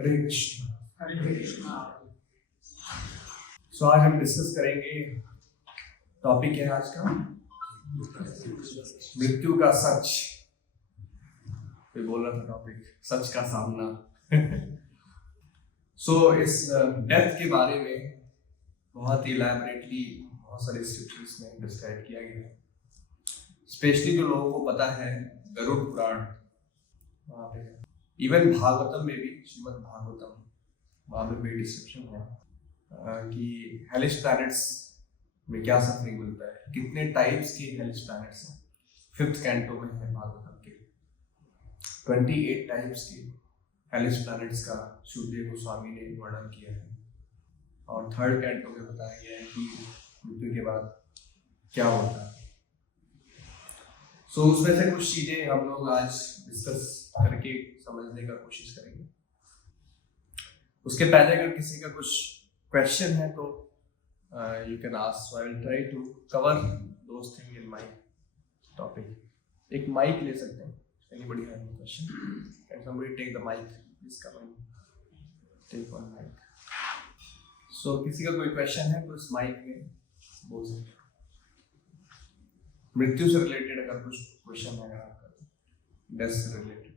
हरे कृष्ण। हरे कृष्णा। सो आज हम डिस्कस करेंगे, टॉपिक है आज का मृत्यु का सच। कोई बोल रहा था टॉपिक सच का सामना। सो इस डेथ के बारे में बहुत ही इलैबोरेटली बहुत सारे स्क्रिप्चर्स में डिस्क्राइब किया गया है। स्पेशली जो लोगों को पता है गरुड़ पुराण, वहाँ पे इवन भागवतम में भी, श्रीमद् भागवतम, वहाँ पे भी डिस्क्रिप्शन है कि हेलिश प्लैनेट्स में क्या सफरिंग मिलता है, कितने टाइप्स के हेलिश प्लैनेट्स हैं। 5th कैंटो में है भागवतम के 28 टाइप्स के हेलिश प्लैनेट्स का शुद्धदेव गोस्वामी ने वर्णन किया है। और 3rd कैंटो में बताया गया है कि मृत्यु के बाद क्या होता है। सो उसमें से कुछ चीजें हम लोग आज डिस्कस करके समझने का कोशिश करेंगे। उसके पहले अगर किसी का कुछ क्वेश्चन है तो you can ask. So I will try to cover those thing in my topic. एक माइक ले सकते हैं। Anybody have any question? Can somebody take the mic? Please come and take one mic. So किसी का कोई question है तो इस माइक में बोल सकते हैं। मृत्यु से रिलेटेड अगर कुछ क्वेश्चन है आपका, डेथ से रिलेटेड।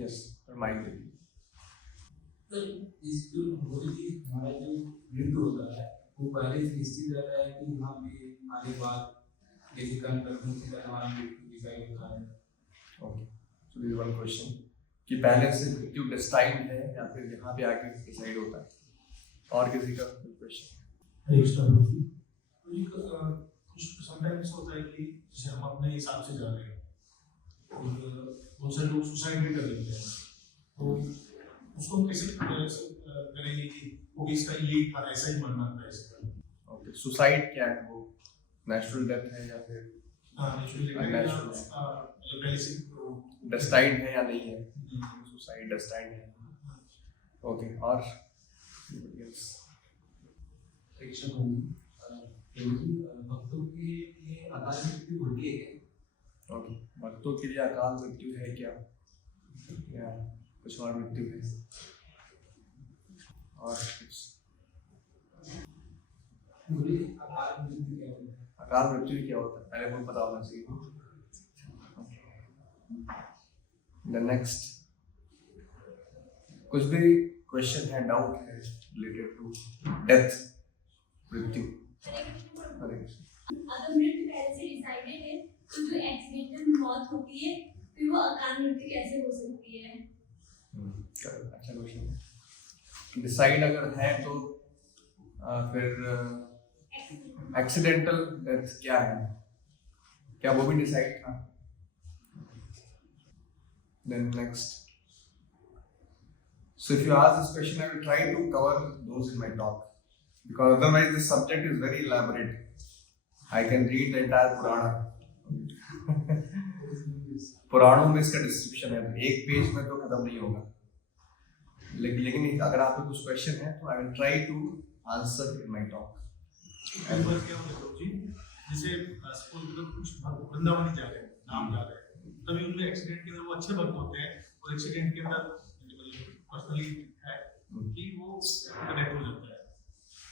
यस, और माइक दे दीजिए। इस जो हमारा जो मृत्यु होता है वो पहले से निश्चित रहता है कि यहाँ पे आने बाद जैसे कर्म करने से हमारा मृत्यु डिसाइड होता है। Okay, so this one question कि पहले से मृत्यु डिसाइड है या फिर यहाँ पे आके डिसाइड होता है। और किसी का कोई क्वेश्चन? कुछ समटाइम्स होता है कि जैसे हम अपने हिसाब से जा रहे हैं और बहुत सारे लोग सुसाइड भी कर लेते हैं, तो उसको कैसे करेंगे कि वो इसका ये था, ऐसा ही मरना था इसका? ओके, सुसाइड क्या है? वो नेचुरल डेथ है या फिर डेस्टाइन्ड है या नहीं है? सुसाइड डेस्टाइन्ड है। ओके, और भक्तों के लिए अकाल मृत्यु होती है क्या? ओके, भक्तों के लिए अकाल मृत्यु है क्या, या कुछ और मृत्यु है? और अकाल मृत्यु क्या होता है पहले वो पता होना चाहिए। द नेक्स्ट, कुछ भी क्वेश्चन है, डाउट है रिलेटेड टू डेथ, मृत्यु? अगर मृत्यु पहले से डिसाइडेड है तो जो एक्सीडेंटल मौत होती है फिर वो अकाल मृत्यु कैसे हो सकती है? अच्छा क्वेश्चन है। डिसाइड अगर है तो फिर एक्सीडेंटल डेथ क्या है, क्या वो भी डिसाइड था? Then next, so if you ask this question I will try to cover those in my talk because otherwise this subject is very elaborate. I can read the entire Purana. पुराणों में इसका description है, एक page में तो खत्म नहीं होगा। लेकिन अगर आपको कुछ क्वेश्चन है तो I will try to answer in my talk. जैसे कुछ वृंदावन जा रहे हैं, नाम जा रहे हैं, तभी उनमें एक्सीडेंट के अंदर वो अच्छे भक्त होते हैं और एक्सीडेंट के अंदर पर्सनली है कि वो कनेक्ट हो जाता है,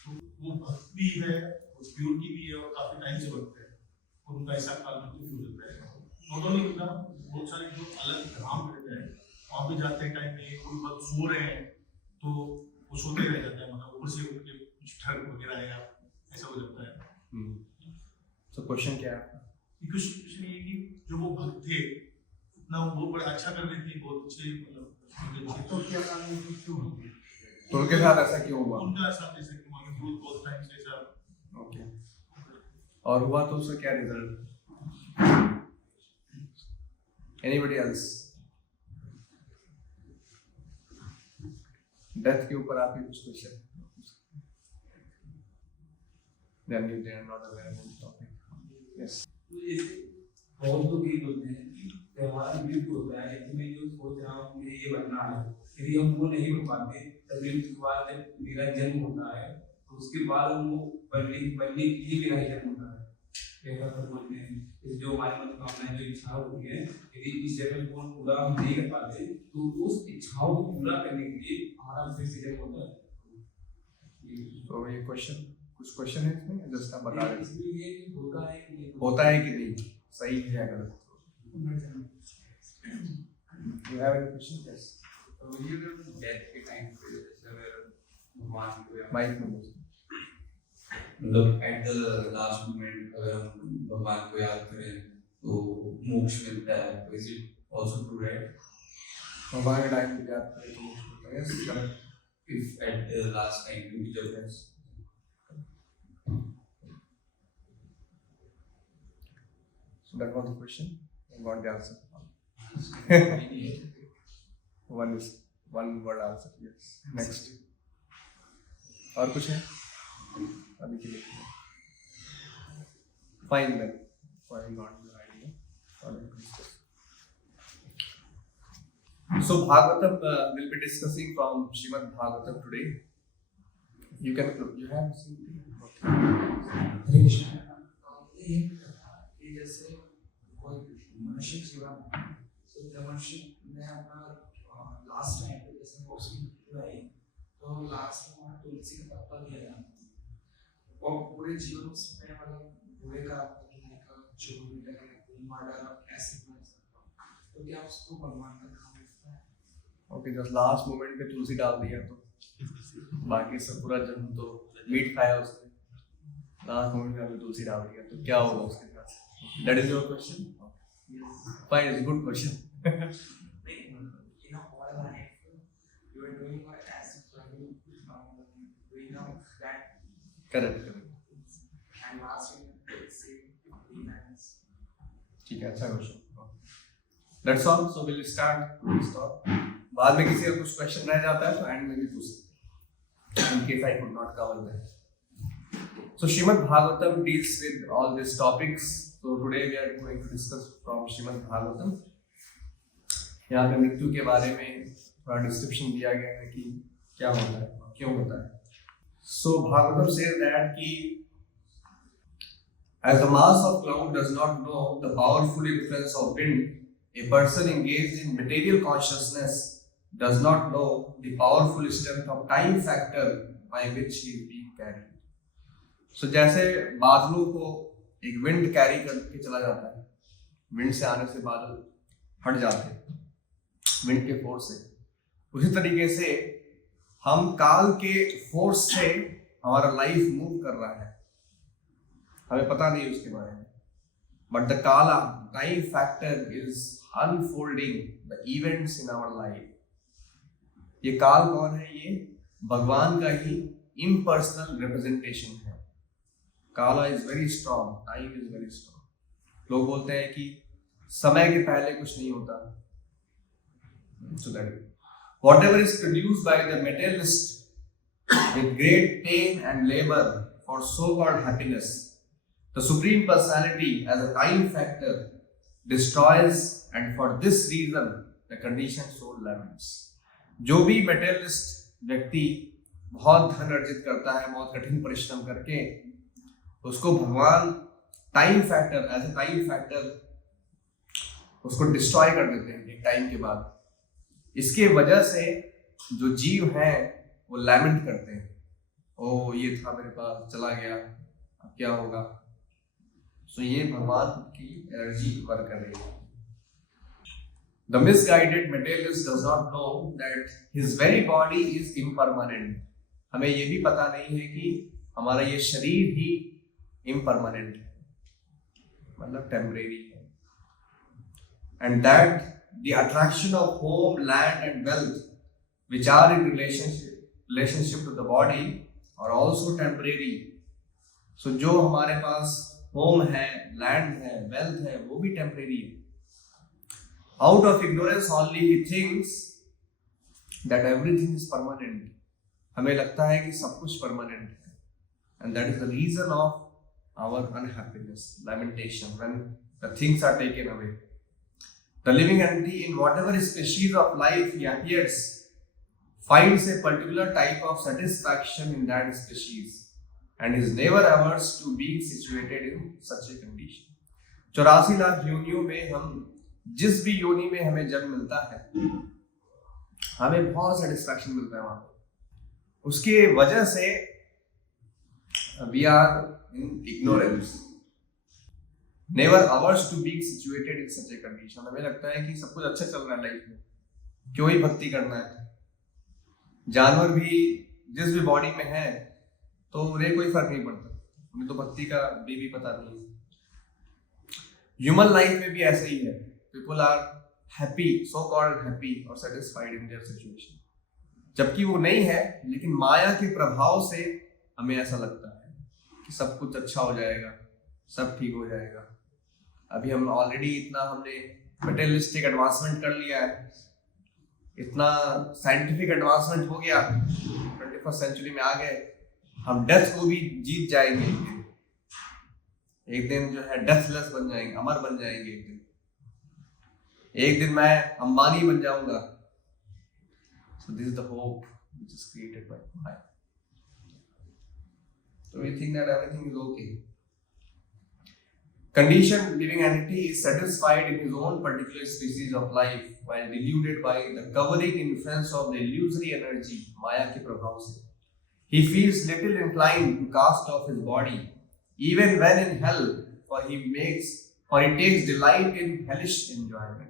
तो वो भक्त भी है, प्योरिटी भी है और काफी टाइम से भक्त है और उनका ऐसा काल मृत्यु भी हो जाता है। नॉट ओनली उनका, बहुत सारे जो अलग धाम रहते हैं वहाँ पे जाते हैं टाइम में कोई भक्त सो रहे हैं तो वो सोते रह जाते हैं, मतलब ऊपर से उठ के कुछ ठग वगैरह आएगा, ऐसा हो जाता है। तो क्वेश्चन क्या है? क्वेश्चन ये कि जो वो भक्त थे उतना वो बड़ा अच्छा कर रहे थे, बहुत अच्छे, मतलब तो क्या कारण क्यों होती है? तो उनके साथ ऐसा क्यों हुआ? उनका साथ ऐसा क्यों हुआ कि वो बहुत टाइम से ऐसा। ओके, और हुआ तो उसका क्या रिजल्ट? Anybody else? डेथ के ऊपर आपके कुछ question? Then they are not aware of the topic. Yes. बहुत लोग ये बोलते हैं कि हमारा मृत्यु होता है लेकिन मैं जो सोच रहा हूँ मुझे ये बनना है, यदि हम वो नहीं हो पाते तब मृत्यु के बाद जब मेरा जन्म होता है तो उसके बाद वो बनने के लिए मेरा जन्म होता है, जो हमारी मनोकामनाएं जो इच्छा होती है यदि इस जन्म को पूरा हम नहीं कर पाते तो उस इच्छाओं को पूरा करने के लिए हमारा फिर से जन्म होता है। तो ये क्वेश्चन कुछ क्वेश्चन है इसमें जस्ट आप बता रहे हैं इसमें ये होता है कि होता है कि नहीं सही है या गलत। You have any question? Yes. तो ये डेथ के टाइम पे जैसे भगवान को माइक में बोलो। मतलब एट द लास्ट मोमेंट अगर हम भगवान को याद करें तो मोक्ष मिलता है, तो is it also true right? भगवान के टाइम पे याद करें तो मोक्ष मिलता है। Yes correct. If at the last time क्योंकि जब Yes. So that was the question. I got the answer. one word answer. Yes. Next. और कुछ है? अभी के लिए fine then. Fine, got the idea. So Bhagavatam will be discussing from Srimad Bhagavatam today. You have seen the ये जैसे कोई मनुष्य जीवन तो जब मनुष्य ने अपना लास्ट टाइम पे जैसे मौसम आई तो लास्ट में तुलसी का पत्ता दिया जाता है और पूरे जीवन उसमें मतलब बुरे का चोरी वगैरह मर्डर ऐसे तो क्या उसको भगवान का काम लगता है? ओके जस्ट लास्ट मोमेंट पे तुलसी डाल दिया तो बाकी सब पूरा जन्म तो मीट खाया उसने, लास्ट मोमेंट में तुलसी डाल दिया तो क्या होगा उसके साथ? That is your question? Fine, it's good question. You know, all life you are doing what as doing that correct and last year same times. ठीक है, अच्छा question. That's all. So will start. बाद में किसी का कुछ question रह जाता है तो एंड में भी पूछ सकते हैं, in case I could not cover that. So Srimad Bhagavatam deals with all these topics. So today we are going to discuss from Srimad Bhagavatam. यहाँ पे मृत्यु के बारे में थोड़ा डिस्क्रिप्शन दिया गया है कि क्या होता है और क्यों होता है. So Bhagavatam says that कि as the mass of cloud does not know the powerful influence of wind, a person engaged in material consciousness does not know the powerful strength of time factor by which he is being carried. So जैसे बादलों को एक wind carry करके चला जाता है, wind से आने से बादल हट जाते हैं विंड के फोर्स से, उसी तरीके से हम काल के फोर्स से हमारा लाइफ मूव कर रहा है, हमें पता नहीं उसके बारे में. बट द काला time factor is unfolding the events in our life. ये काल कौन है? ये भगवान का ही इम्पर्सनल रिप्रेजेंटेशन है. काला is very strong, time is very strong. लोग बोलते हैं कि समय के पहले कुछ नहीं होता. So that whatever is produced by the materialist with great pain and labor for so-called happiness, the Supreme Personality as a time factor destroys, and for this reason the conditioned soul laments. जो भी materialist व्यक्ति बहुत धन अर्जित करता है बहुत कठिन परिश्रम करके, उसको भगवान time factor as a time factor उसको डिस्ट्रॉय कर देते हैं एक टाइम के बाद. इसके वजह से जो जीव हैं वो लैमेंट करते हैं, ओ ये था मेरे पास चला गया अब क्या होगा. सो ये भगवान की एनर्जी वर्क कर रही है. The misguided materialist does not know that his very body is impermanent. हमें ये भी पता नहीं है कि हमारा ये शरीर ही impermanent है, मतलब टेम्परेरी है. And that the attraction of home, land and wealth which are in relationship to the body are also temporary. So जो हमारे पास home है, land है, wealth है, वो भी temporary है. Out of ignorance only he thinks that everything is permanent. हमें लगता है कि सब कुछ permanent है, and that is the reason of our unhappiness, lamentation when the things are taken away. The living entity in whatever species of life he appears finds a particular type of satisfaction in that species, and is never averse to being situated in such a condition. 84 lakh योनियों में हम जिस भी योनि में हमें जन्म मिलता है, हमें बहुत सेटिस्फैक्शन मिलता है वहां पे। उसके वजह से we are in ignorance, never averse to being situated in such a condition. हमें लगता है कि सब कुछ अच्छा चल रहा है लाइफ में, क्यों ही भक्ति करना है। जानवर भी जिस भी बॉडी में है तो उन्हें कोई फर्क नहीं पड़ता, उन्हें तो भक्ति का भी पता नहीं है। ह्यूमन लाइफ में भी ऐसा ही है, people are happy, so called happy और सेटिस्फाइड इन देयर सिचुएशन, जबकि वो नहीं है, लेकिन माया के प्रभाव से हमें ऐसा लगता है कि सब कुछ अच्छा हो जाएगा, सब ठीक हो जाएगा। अभी हम ऑलरेडी इतना हमने मटेरियलिस्टिक एडवांसमेंट कर लिया है, इतना साइंटिफिक एडवांसमेंट हो गया, 21st सेंचुरी में आ गए, हम डेथ को भी जीत जाएंगे एक दिन जो है डेथलेस बन जाएंगे, अमर बन जाएंगे एक दिन मैं अंबानी बन जाऊंगा। So this is the hope which is created by Maya. So we think that everything is okay. Conditioned living entity is satisfied in his own particular species of life while deluded by the covering influence of the illusory energy Maya के प्रभाव से। He feels little inclined to cast off his body, even when in hell, for he takes delight in hellish enjoyment.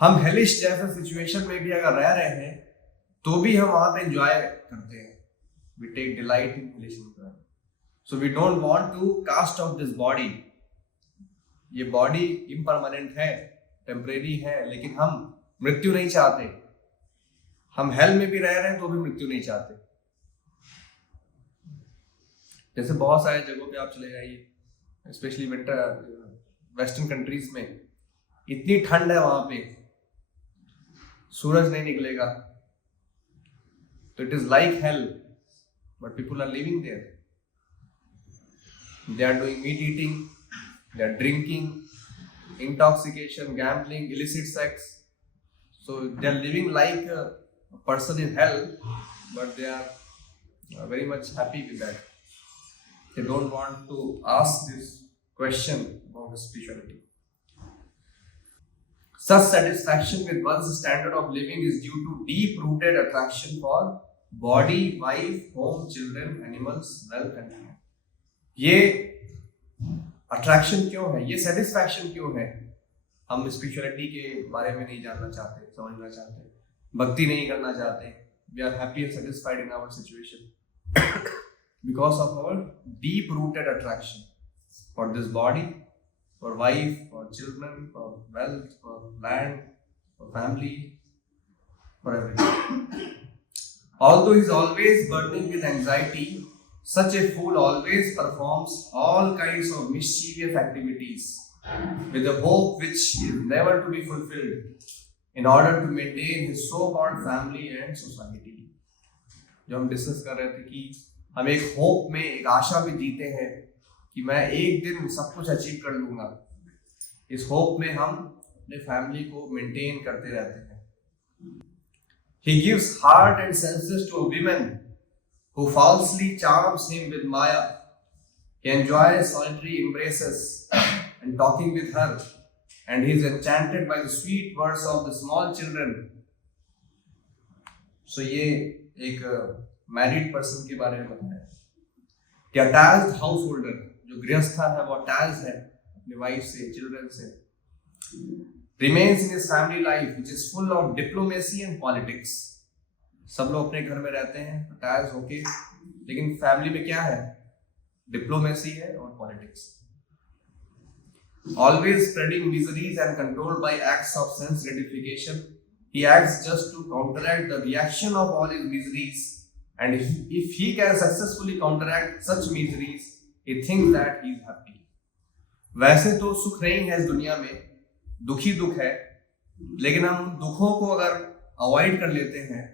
हम hellish जैसे situation में भी अगर रह रहे हैं तो भी हम वहां पे एंजॉय करते हैं। We take delight in hellish enjoyment. So we don't want to cast off this body. ये बॉडी इम्परमानेंट है, टेम्परेरी है, लेकिन हम मृत्यु नहीं चाहते। हम हेल में भी रह रहे हैं तो भी मृत्यु नहीं चाहते। जैसे बहुत सारे जगहों पे आप चले जाइए, स्पेशली विंटर वेस्टर्न कंट्रीज में इतनी ठंड है, वहां पे सूरज नहीं निकलेगा, तो it is like hell, but people are living there. They are doing meat eating, they are drinking, intoxication, gambling, illicit sex. So they are living like a person in hell, but they are very much happy with that. They don't want to ask this question about spirituality. Such satisfaction with one's standard of living is due to deep-rooted attraction for body, wife, home, children, animals, wealth and land. ये attraction क्यों है, ये satisfaction क्यों है? हम spirituality के बारे में नहीं जानना चाहते, समझना चाहते, भक्ति नहीं करना चाहते। We are happy and satisfied in our situation because of our deep rooted attraction for this body, for wife, for children, for wealth, for land, for family, for everything. Although he is always burning with anxiety, such a fool always performs all kinds of mischievous activities with a hope which is never to be fulfilled in order to maintain his so-called family and society. जो हम discuss कर रहे थे कि हम एक hope में, एक आशा में जीते हैं कि मैं एक दिन सब कुछ अचीव कर लूंगा। इस होप में हम अपने फैमिली को मेंटेन करते रहते हैं। He gives heart and senses to a woman who falsely charms him with Maya. He enjoys solitary embraces and talking with her, and he is enchanted by the sweet words of the small children. So ये एक married person के बारे में बताया कि attached householder, जो गृहस्था है वो attached है अपनी wife से, children से, remains in his family life which is full of diplomacy and politics. सब लोग अपने घर में रहते हैं अटैच होके, लेकिन फैमिली में क्या है? डिप्लोमेसी है और politics. Always spreading miseries and controlled by acts of sense gratification, he acts just to counteract the reaction of all his miseries, and if he can successfully counteract such miseries, he thinks that he is happy. वैसे तो सुख नहीं है इस दुनिया में, दुखी दुख है, लेकिन हम दुखों को अगर अवॉइड कर लेते हैं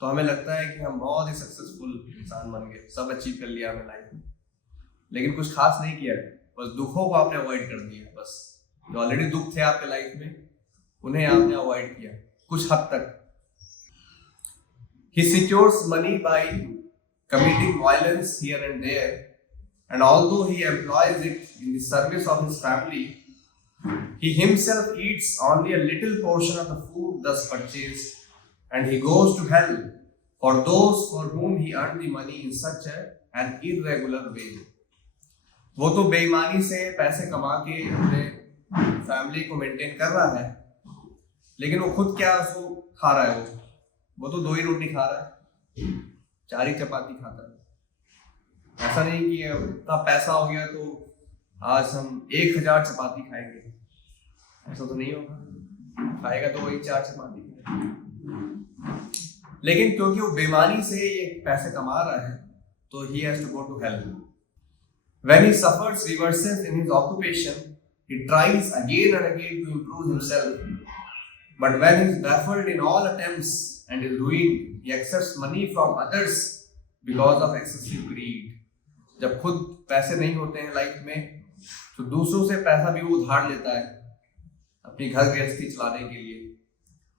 तो हमें लगता है कि हम बहुत ही सक्सेसफुल इंसान बन गए, सब अचीव कर लिया हमने लाइफ में, लेकिन कुछ खास नहीं किया, बस दुखों को आपने अवॉइड कर दिया। बस जो ऑलरेडी दुख थे आपके लाइफ में उन्हें आपने अवॉइड किया कुछ हद तक। He secures money by committing violence here and there, and although he employs it in the service of his family, he himself eats only a little portion of the food thus purchased, and he goes to hell for those for whom he earned the money in such an irregular way. वो तो बेईमानी से पैसे कमा के अपने family को maintain कर रहा है, लेकिन वो खुद क्या उसको खा रहा है? वो तो 2 ही रोटी खा रहा है, 4 ही चपाती खाता है। ऐसा नहीं कि इतना पैसा हो गया तो आज हम 1000 चपाती खाएंगे, ऐसा तो नहीं होगा। खाएगा तो वही 4 चपाती खाएगा, लेकिन क्योंकि वो बेईमानी से ये पैसे कमा रहा है तो he has to go to hell. When he suffers reverses in his occupation, he tries again and again to improve himself. But when he is baffled in all attempts and is ruined, he accepts money from others because of excessive greed. जब खुद पैसे नहीं होते हैं life में, तो दूसरों से पैसा भी वो उधार लेता है अपनी घर गृहस्थी चलाने के लिए,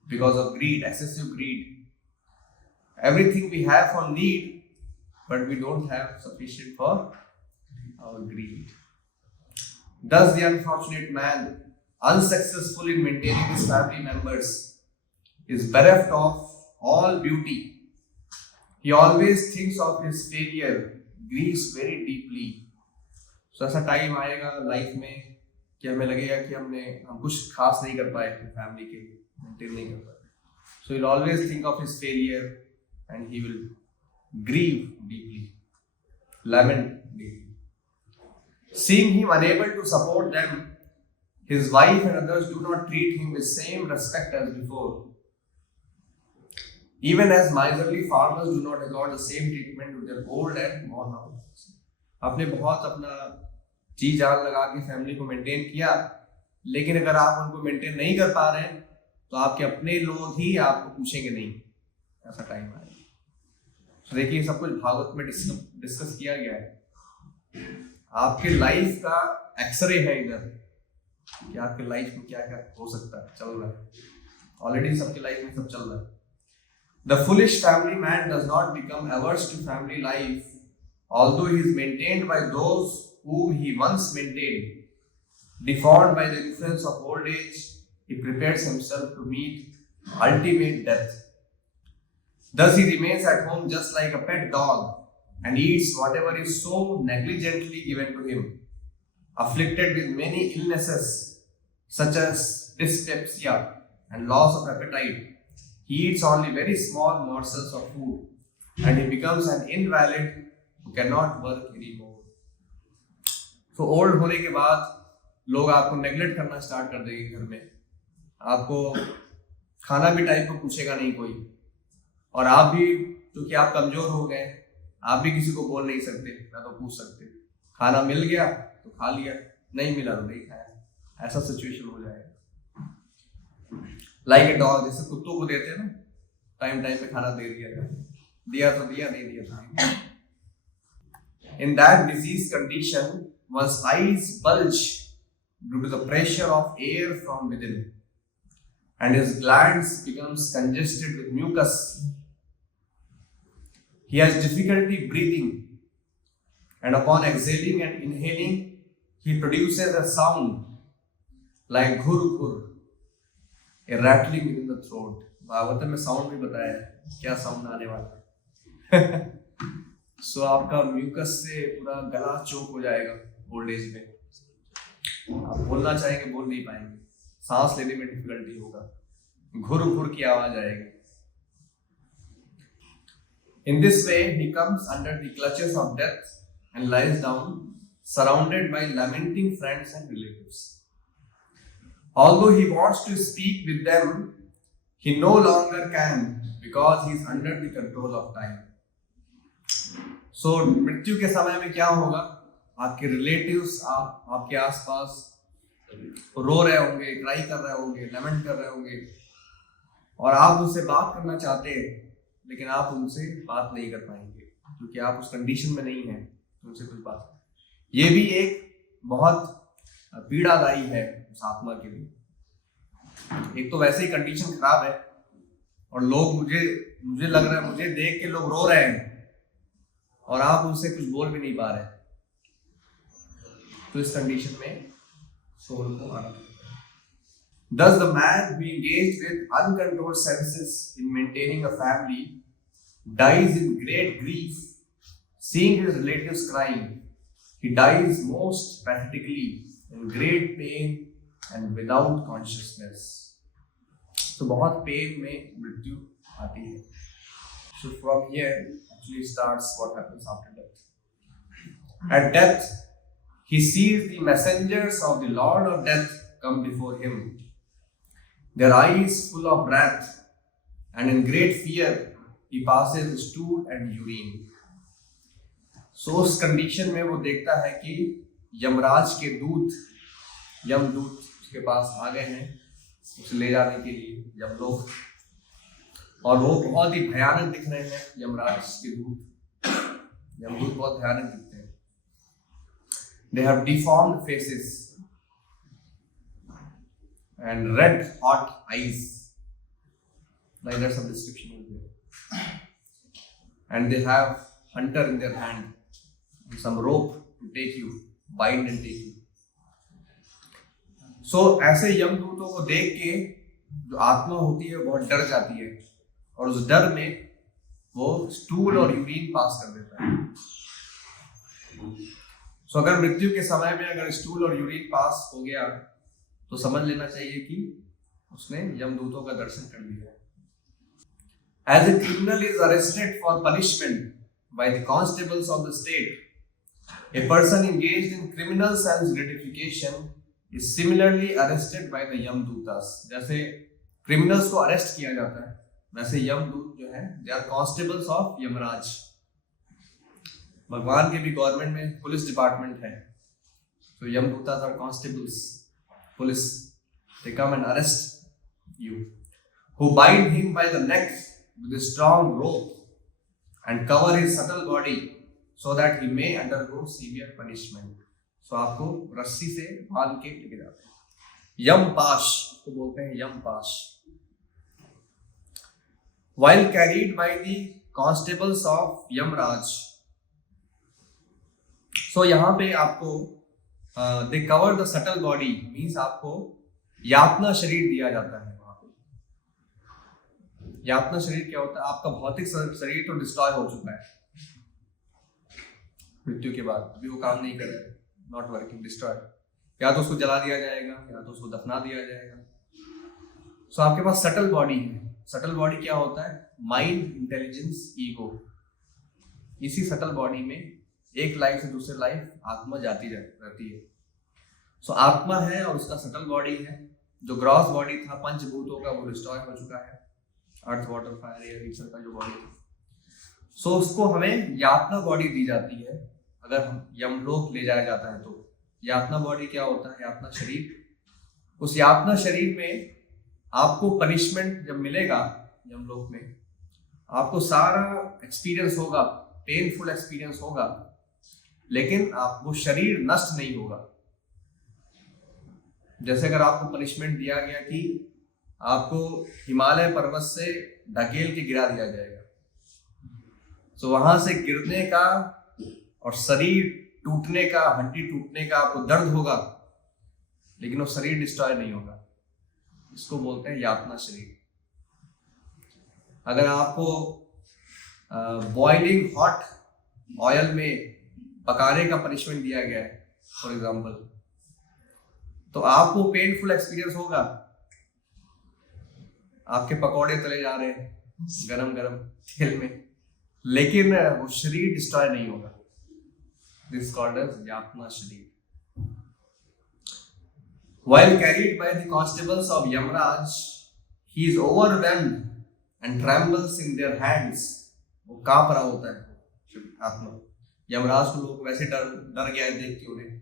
because of greed, excessive greed. Everything we have for need, but we don't have sufficient for our greed. Thus, the unfortunate man, unsuccessful in maintaining his family members, is bereft of all beauty. He always thinks of his failure, grieves very deeply. So, ऐसा time आएगा life में कि हमें लगेगा कि हम कुछ खास नहीं कर पाए अपनी फैमिली के लिए, मेंटेन नहीं कर पाए. So, he'll always think of his failure and he will grieve deeply, lament deeply. Seeing him unable to support them, his wife and others do not treat him with same respect as before. Even as miserly farmers do not accord the same treatment to their old and worn out. आपने बहुत अपना जी जान लगा के family को maintain किया, लेकिन अगर आप उनको मेंटेन नहीं कर पा रहे हैं तो आपके अपने लोग ही आपको पूछेंगे नहीं. ऐसा टाइम आएगा. तो देखिए, सब कुछ भागवत में डिस्कस किया गया है. आपके लाइफ का एक्सरे है इधर कि आपके लाइफ में क्या क्या हो सकता है, चल रहा है. ऑलरेडी सबके लाइफ में सब चल रहा है. The foolish family man does not become averse to family life, although he is maintained by those whom he once maintained. Deformed by the influence of old age, he prepares himself to meet ultimate death. Thus he remains at home just like a pet dog and eats whatever is so negligently given to him. Afflicted with many illnesses such as dyspepsia and loss of appetite, he eats only very small morsels of food and he becomes an invalid who cannot work anymore. So old होने के बाद लोग आपको neglect करना start कर देंगे. घर में आपको खाना भी टाइम पर पूछेगा नहीं कोई, और आप भी क्योंकि आप कमजोर हो गए, आप भी किसी को बोल नहीं सकते, ना तो पूछ सकते. खाना मिल गया तो खा लिया, नहीं मिला तो नहीं खाया. ऐसा सिचुएशन हो जाएगा. लाइक ए डॉग, जैसे कुत्तों को देते हैं ना, टाइम टाइम पे खाना दे दिया, तो दिया, नहीं दिया तो नहीं. In that disease condition, one's eyes bulge due to the pressure of air from within, and his glands becomes congested with mucus. He has difficulty breathing, and upon exhaling and inhaling, he produces a sound like ghur ghur, a rattling within the throat. Bhagavat में sound भी बताया है क्या sound आने वाला है. सो आपका mucus से पूरा गला चोक हो जाएगा ओल्ड एज में. आप बोलना चाहेंगे बोल नहीं पाएंगे, सांस लेने में डिफिकल्टी होगा, घुर घुर की आवाज आएगी. In this way, he comes under the clutches of death and lies down, surrounded by lamenting friends and relatives. Although he wants to speak with them, he no longer can because he is under the control of time. So, मृत्यु के समय में क्या होगा? आपके relatives आपके आसपास रो रहे होंगे, क्राई कर रहे होंगे, लेमेंट कर रहे होंगे, और आप उनसे बात करना चाहते हैं, लेकिन आप उनसे बात नहीं कर पाएंगे क्योंकि आप उस कंडीशन में नहीं हैं उनसे कुछ बात. ये भी एक बहुत पीड़ादायी है उस आत्मा के लिए. एक तो वैसे ही कंडीशन खराब है, और लोग मुझे लग रहा है, मुझे देख के लोग रो रहे हैं, और आप उनसे कुछ बोल भी नहीं पा रहे, तो इस कंडीशन में सोल को आना पड़ता है। Thus the man who engaged with uncontrolled senses in maintaining a family dies in great grief, seeing his relatives crying. He dies most pathetically in great pain and without consciousness. तो बहुत pen में मृत्यु आती है. So from here actually starts what happens after death. At death, he sees the messengers of the Lord of Death come before him, their eyes full of wrath, and in great fear he passes stool and urine. So उस condition में वो देखता है कि यमराज के यमदूत उसके पास आ गए हैं उसे ले जाने के लिए, यमलोक, और वो बहुत ही भयानक दिख रहे हैं। यमराज के यमदूत बहुत भयानक दिखते हैं। They have deformed faces and red hot eyes, like there's some description in there, and they have hunter in their hand, some rope to take you, bind and take you. So ऐसे यमदूतों को देख के जो आत्मा होती है बहुत डर जाती है, और उस डर में वो स्टूल और यूरिन पास कर देता है। So अगर मृत्यु के समय में अगर स्टूल और यूरिन पास हो गया तो समझ लेना चाहिए कि उसने यमदूतों का दर्शन कर लिया है। As a criminal is arrested for punishment by the constables of the state, a person engaged in criminal sense gratification is similarly arrested by the yamdutas. जैसे criminals को अरेस्ट किया जाता है, वैसे यमदूत जो है they are constables of Yamraj. भगवान के भी गवर्नमेंट में पुलिस डिपार्टमेंट है, तो यमदूतास are constables, police. They come and arrest you, who bind him by the neck with a strong rope and cover his subtle body so that he may undergo severe punishment. So आपको रस्सी से बांध के लेके जाते हैं। यमपाश उसको बोलते हैं, यमपाश। While carried by the constables of Yamraj, so यहाँ पे आपको they cover the subtle body means आपको यातना शरीर दिया जाता है। वहां पे यातना शरीर क्या होता है? आपका भौतिक शरीर तो डिस्ट्रॉय हो चुका है मृत्यु के बाद, अभी वो काम नहीं कर रहा है, नॉट वर्किंग, डिस्ट्रॉय। या तो उसको जला दिया जाएगा या तो उसको दफना दिया जाएगा। सो आपके पास सटल बॉडी है। सटल बॉडी क्या होता है? Mind, intelligence, ego. इसी सटल बॉडी में एक लाइफ से दूसरे लाइफ आत्मा जाती रहती है। सो आत्मा है और उसका सटल बॉडी है। जो ग्रॉस बॉडी था पंचभूतों का वो डिस्ट्रॉय हो चुका है, अर्थ, वाटर, फायर, एयर, ईश्वर का जो बॉडी था। सो उसको हमें यातना बॉडी दी जाती है। अगर हम यमलोक ले जाया जाता है तो यातना बॉडी क्या होता है? यातना शरीर। उस यातना शरीर में आपको पनिशमेंट जब मिलेगा यमलोक में, आपको सारा एक्सपीरियंस होगा, पेनफुल एक्सपीरियंस होगा, लेकिन आप वो शरीर नष्ट नहीं होगा। जैसे अगर आपको पनिशमेंट दिया गया कि आपको हिमालय पर्वत से ढकेल के गिरा दिया जाएगा, तो वहां से गिरने का और शरीर टूटने का, हड्डी टूटने का आपको दर्द होगा, लेकिन वो शरीर डिस्ट्रॉय नहीं होगा। इसको बोलते हैं यातना शरीर। अगर आपको बॉइलिंग हॉट ऑयल में पकाने का पनिशमेंट दिया गया है फॉर एग्जांपल, तो आपको पेनफुल एक्सपीरियंस होगा। आपके पकौड़े तले जा रहे हैं गरम गरम तेल में, लेकिन वो शरीर डिस्ट्रॉय नहीं होगा। दिस कॉल्ड एज यातना शरीर। While carried by the constables of Yamraj, he is overwhelmed and trembles in their hands. वो कांप रहा होता है आत्मा। यमराज को लोग वैसे डर गया है देख के उन्हें,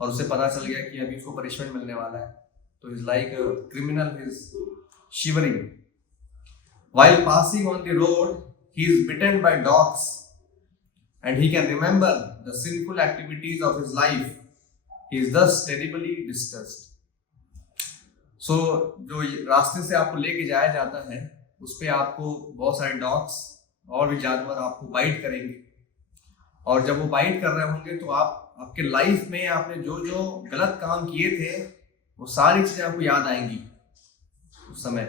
और उसे पता चल गया कि अभी उसको पनिशमेंट मिलने वाला है, तो is like criminal, is shivering. While passing on the road, he is bitten by dogs, and he can remember the sinful activities of his life. He is thus terribly distressed. So जो रास्ते से आपको लेके जाया जाता है, उस पे आपको बहुत सारे डॉग्स और भी जानवर आपको बाइट करेंगे, और जब वो बाइट कर रहे होंगे तो आपके लाइफ में आपने जो जो गलत काम किए थे वो सारी चीजें आपको याद आएंगी उस समय,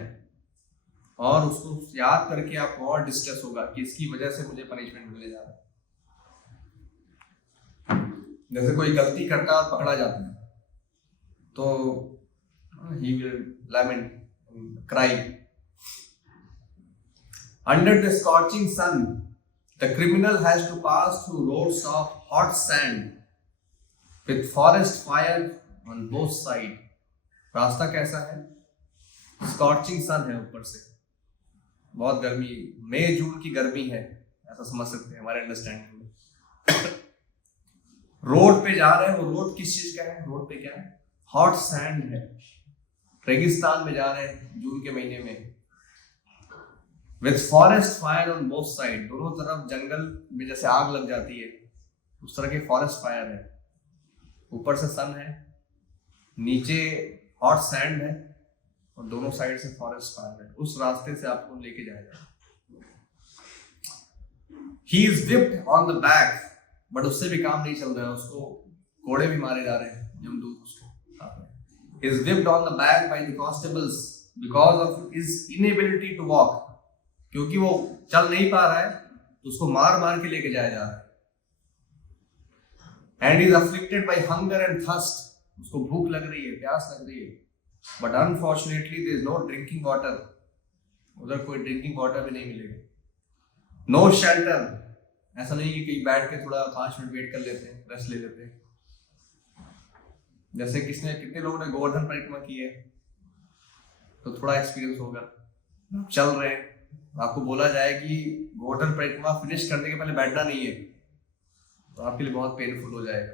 और उसको याद करके आपको और डिस्ट्रेस होगा कि इसकी वजह से मुझे पनिशमेंट मिलने जा रहा है। जैसे कोई गलती करता है और पकड़ा जाता है तो he will lament and cry. Under the scorching sun, the criminal has to pass through roads of hot sand with forest fire on both sides. रास्ता कैसा है? स्कॉचिंग सन है, ऊपर से बहुत गर्मी, मई जून की गर्मी है, ऐसा समझ सकते हैं हमारे अंडरस्टैंडिंग में। रोड पे जा रहे हैं, वो रोड किस चीज का है? रोड पे क्या है? हॉट सैंड है। रेगिस्तान में जा रहे हैं जून के महीने में, with forest fire on both side, दोनों तरफ जंगल में जैसे आग लग जाती है उस तरह के फॉरेस्ट फायर है। ऊपर से सन है, नीचे हॉट सैंड है और दोनों साइड से फॉरेस्ट फायर है। उस रास्ते से आपको लेके जाएगा। He is whipped on the back, but उससे भी काम नहीं चल रहा है, उसको कोड़े भी मारे जा रहे हैं। यमदूत उसको is whipped on the back by the constables because of his inability to walk, क्योंकि वो चल नहीं पा रहा है तो उसको मार मार के लेके जाया जा रहा है। and is afflicted by hunger and thirst, उसको भूख लग रही है, प्यास लग रही है, but unfortunately there is no drinking water, उधर कोई ड्रिंकिंग वाटर भी नहीं मिलेगा। no shelter, ऐसा नहीं कि कहीं बैठ के थोड़ा 5 मिनट वेट कर लेते हैं, रेस्ट ले लेते हैं। जैसे कितने लोगों ने गोवर्धन परिक्रमा की है तो थोड़ा एक्सपीरियंस होगा। चल रहे हैं, आपको बोला जाए कि गोवर्धन परिक्रमा फिनिश करने के पहले बैठना नहीं है तो आपके लिए बहुत पेनफुल हो जाएगा।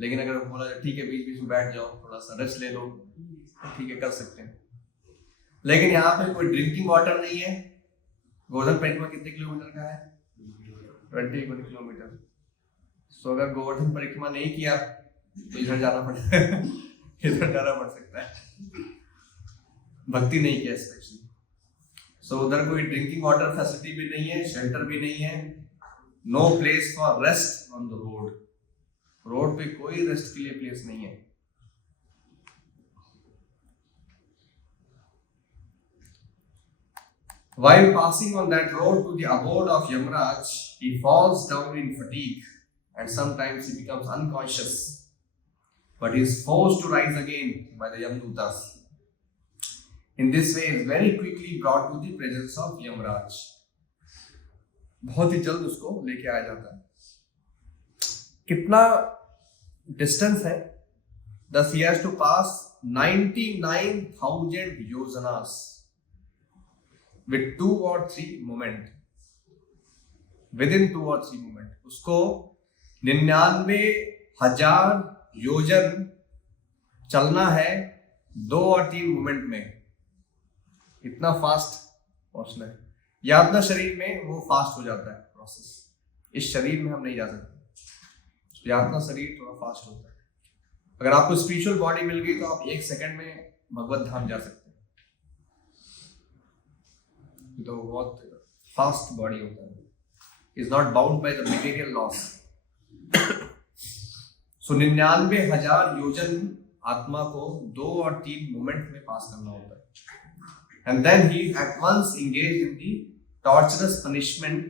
लेकिन अगर बोला जाए ठीक है बीच बीच में बैठ जाओ, थोड़ा सा रेस्ट ले लो, तो ठीक है कर सकते हैं। लेकिन यहाँ पे कोई ड्रिंकिंग वाटर नहीं है। गोवर्धन परिक्रमा कितने किलोमीटर का है? 21 किलोमीटर। सो अगर गोवर्धन परिक्रमा नहीं किया तो इधर जाना पड़ेगा इधर जाना पड़ सकता है, भक्ति नहीं किया स्पेशली। सो उधर कोई ड्रिंकिंग वाटर फैसिलिटी भी नहीं है, शेल्टर भी नहीं है। No place for rest on the road, road पे कोई रेस्ट के लिए प्लेस नहीं है। While passing on that road to the abode of Yamraj, he falls down in fatigue and sometimes he becomes unconscious, but he is forced to rise again by the Yamdutas. In this way, he is very quickly brought to the presence of Yamraj. बहुत ही जल्द उसको लेके आया जाता है। कितना distance है? Thus he has to pass 99,000 yojanas with 2 or 3 movement. Within 2 or 3 movement, उसको 99,000 योजन चलना है 2 और 3 मूवमेंट में। इतना फास्ट पहुंचना है। यातना शरीर में वो फास्ट हो जाता है प्रोसेस, इस शरीर में हम नहीं जा सकते। यातना शरीर थोड़ा फास्ट होता है। अगर आपको स्पिरिचुअल बॉडी मिल गई तो आप 1 सेकंड में भगवत धाम जा सकते हैं। तो बहुत फास्ट बॉडी होता है, is not bound by the material loss. So 99,000 योजन आत्मा को 2 और 3 मोमेंट में पास करना होता है। And then he at once engaged in the torturous punishment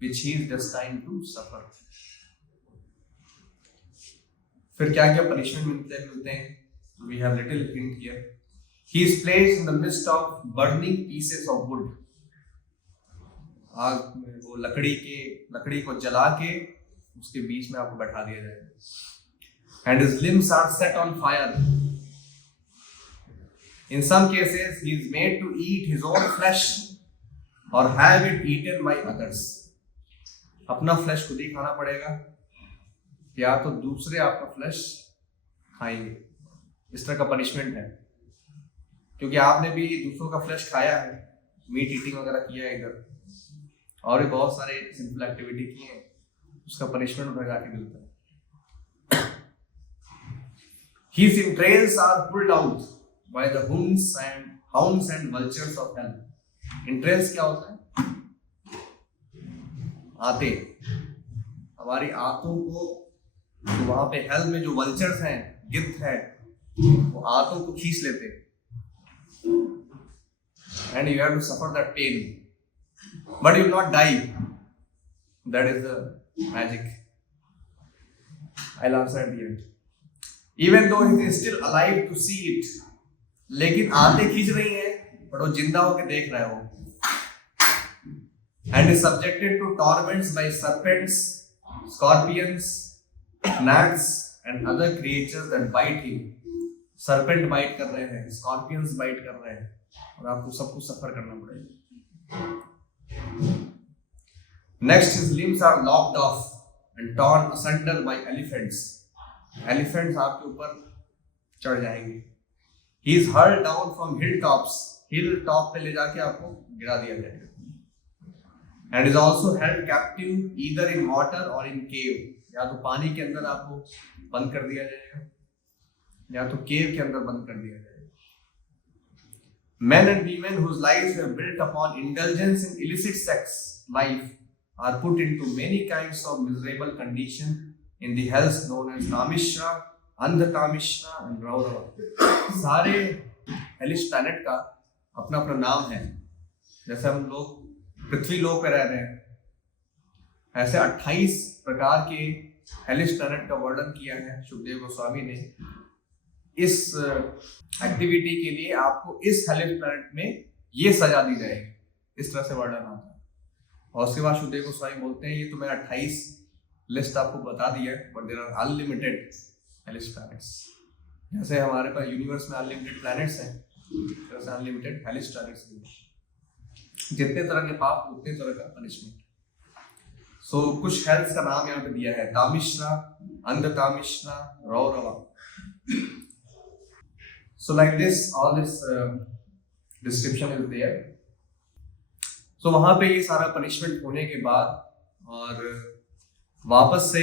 which he is destined to suffer. फिर क्या क्या पनिशमेंट मिलते हैं? We have little hint here. He is placed in the midst of burning pieces of wood. आग में वो लकड़ी को जला के उसके बीच में आपको बैठा दिया जाएगा। And his limbs are set on fire. In some cases, he is made to eat his own flesh or have it eaten by others. अपना फ्लैश खुद ही खाना पड़ेगा या तो दूसरे आपका फ्लैश खाएंगे। इस तरह का पनिशमेंट है, क्योंकि आपने भी दूसरों का फ्लैश खाया है, मीट ईटिंग वगैरह किया है इधर, और भी बहुत सारे सिंपल एक्टिविटी किए हैं, उसका पनिशमेंट उधर जाके मिलता है। His entrails are pulled out by the hounds and vultures of hell. Entrails क्या होता है? आते, हमारी आंतों को, तो वहां पे हेल में जो वल्चर्स हैं, गिद्ध है, वो आंतों को खींच लेते and you have to suffer that pain but you will not die. That is the magic. I'll answer at the end. Even though he is still alive to see it, लेकिन आंतें खींच रही हैं बट वो जिंदा होकर देख रहा है वो. And is subjected to torments by serpents, scorpions, gnats and other creatures that bite him. Serpent bite कर रहे हैं, scorpions bite कर रहे हैं और आपको सब कुछ सफर करना पड़ेगा. Next, his limbs are lopped off and torn asunder by elephants. Elephants आपके ऊपर चढ़ जाएंगे. He is hurled down from hilltops. Hilltop पे ले जाके आपको गिरा दिया जाएगा. And is also held captive either in water or in cave. या तो पानी के अंदर आपको बंद कर दिया जाएगा या तो केव के अंदर बंद कर दिया जाएगा. Men and women whose lives were built upon indulgence in illicit sex life are put into many kinds of miserable condition in the hells known as Tamishra, Andhatamishra and Raurava. सारे हेलिश प्लैनेट का अपना अपना नाम है. जैसे हम लोग पृथ्वी लोक पे रह रहे हैं, ऐसे 28 प्रकार के हेलिश प्लैनेट का वर्णन किया है शुकदेव गोस्वामी ने. इस एक्टिविटी के लिए आपको इस हेलिश प्लैनेट में ये सजा दी जाएगी, इस तरह से वर्णन आता है. और उसके बाद शुकदेव गोस्वामी बोलते हैं ये तो मैंने 28 लिस्ट आपको बता दिया है but there are unlimited hellish planets. जैसे हमारे पास यूनिवर्स में अनलिमिटेड प्लैनेट्स हैं, वैसे अनलिमिटेड हेलिश प्लैनेट्स भी हैं. जितने तरह के पाप उतने तरह का पनिशमेंट. सो कुछ हेल्स का नाम यहाँ पे दिया है: Tamishra, Andhatamishra, Raurava. So like this all this description is there. So वहां पे ये सारा पनिशमेंट होने के बाद और वापस से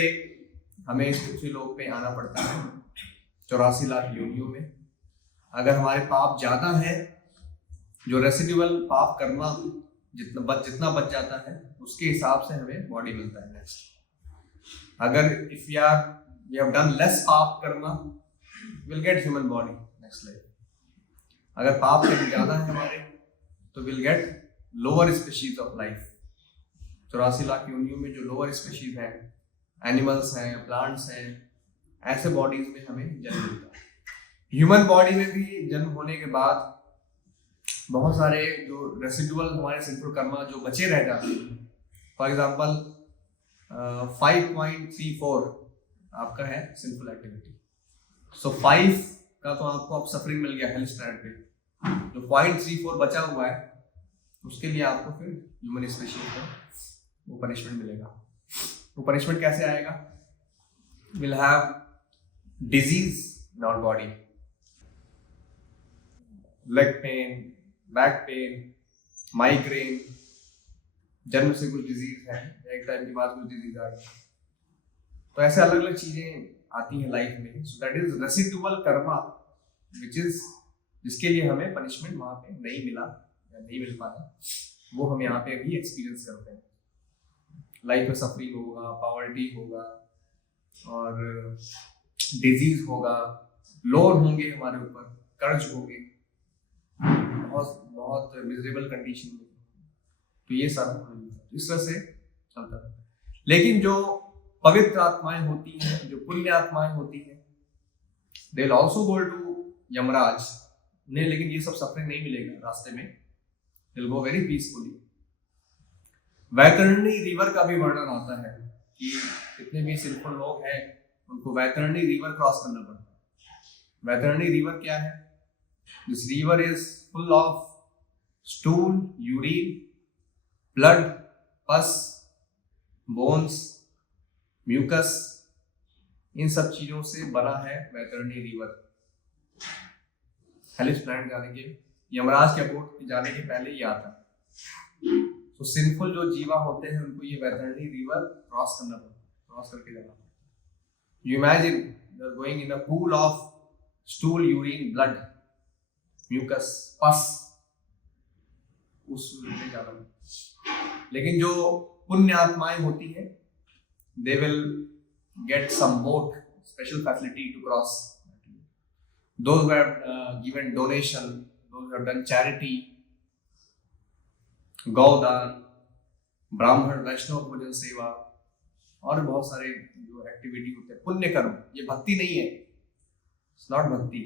हमें इस पृथ्वी लोक पे आना पड़ता है 84 लाख योनियों में. अगर हमारे पाप ज्यादा है, जो रेसिडुअल पाप कर्मा जितना बच जाता है उसके हिसाब से हमें बॉडी मिलता है नेक्स्ट. अगर if we have done less पाप karma will get human body next life. अगर पाप कर्म ज्यादा है हमारे तो will get lower species of life. 84 lakh योनियों में जो लोअर स्पीशीज हैं, एनिमल्स हैं, प्लांट्स हैं, ऐसे बॉडीज में हमें जन्म मिलता है. ह्यूमन बॉडी में भी जन्म होने के बाद बहुत सारे जो रेसिडुअल हमारे सिंफुल कर्मा जो बचे रह जाते हैं. फॉर एग्जांपल 5.34 आपका है सिंफुल एक्टिविटी. सो 5 का तो आपको अब सफरिंग मिल गया हेल्थ स्टैंड पे. जो 0.34 बचा हुआ है उसके लिए आपको फिर ह्यूमन स्पीशीज का वो पनिशमेंट मिलेगा. वो पनिशमेंट कैसे आएगा? Will have disease in our body, leg pain, back pain, migraine. जन्म से कुछ डिजीज है, एक टाइम के बाद कुछ डिजीज आ गई, तो ऐसे अलग अलग चीजें आती हैं लाइफ में. So that is residual Karma which is, जिसके लिए हमें पनिशमेंट वहां पे नहीं मिला या नहीं मिल पाता, वो हम यहाँ पे अभी एक्सपीरियंस करते हैं. लाइफ में सफरिंग होगा, पॉवर्टी होगा और डिजीज होगा, लोन होंगे हमारे ऊपर, कर्ज होंगे, बहुत बहुत मिजरेबल कंडीशन में. तो ये सब इस तरह से चलता है. लेकिन जो पवित्र आत्माएं होती हैं, जो पुण्य आत्माएं होती हैं, they will also go to Yamraj. उन्हें लेकिन ये सब सफरिंग नहीं मिलेगा रास्ते में. They will go very peacefully. Vaitarani river का भी वर्णन आता है कि जितने भी सिंपल लोग हैं उनको वैतरणी रिवर क्रॉस करना पड़ता है. वैतरणी रिवर क्या है? This river is full of stool, urine, blood, पस, बोन्स, म्यूकस. इन सब चीजों से बना है वैतरणी रिवर. हेलिस प्लैनेट जाने के, यमराज के अबोर्ड जाने के पहले ही आता है. तो सिंफुल जो जीवा होते हैं उनको ये वैतरणी रिवर क्रॉस करना पड़ता है, क्रॉस करके जाना पड़ता है. You imagine you are going in a pool of stool, urine, blood, mucus, pus, उसमें जाना. लेकिन जो पुण्य आत्माएं होती हैं they will get some boat special facility to cross. Those who have given donation, those who have done charity, गौदान, ब्राह्मण वैष्णव भोजन सेवा और बहुत सारे जो एक्टिविटी होते हैं, पुण्य कर्म, ये भक्ति नहीं है, इट्स नॉट भक्ति।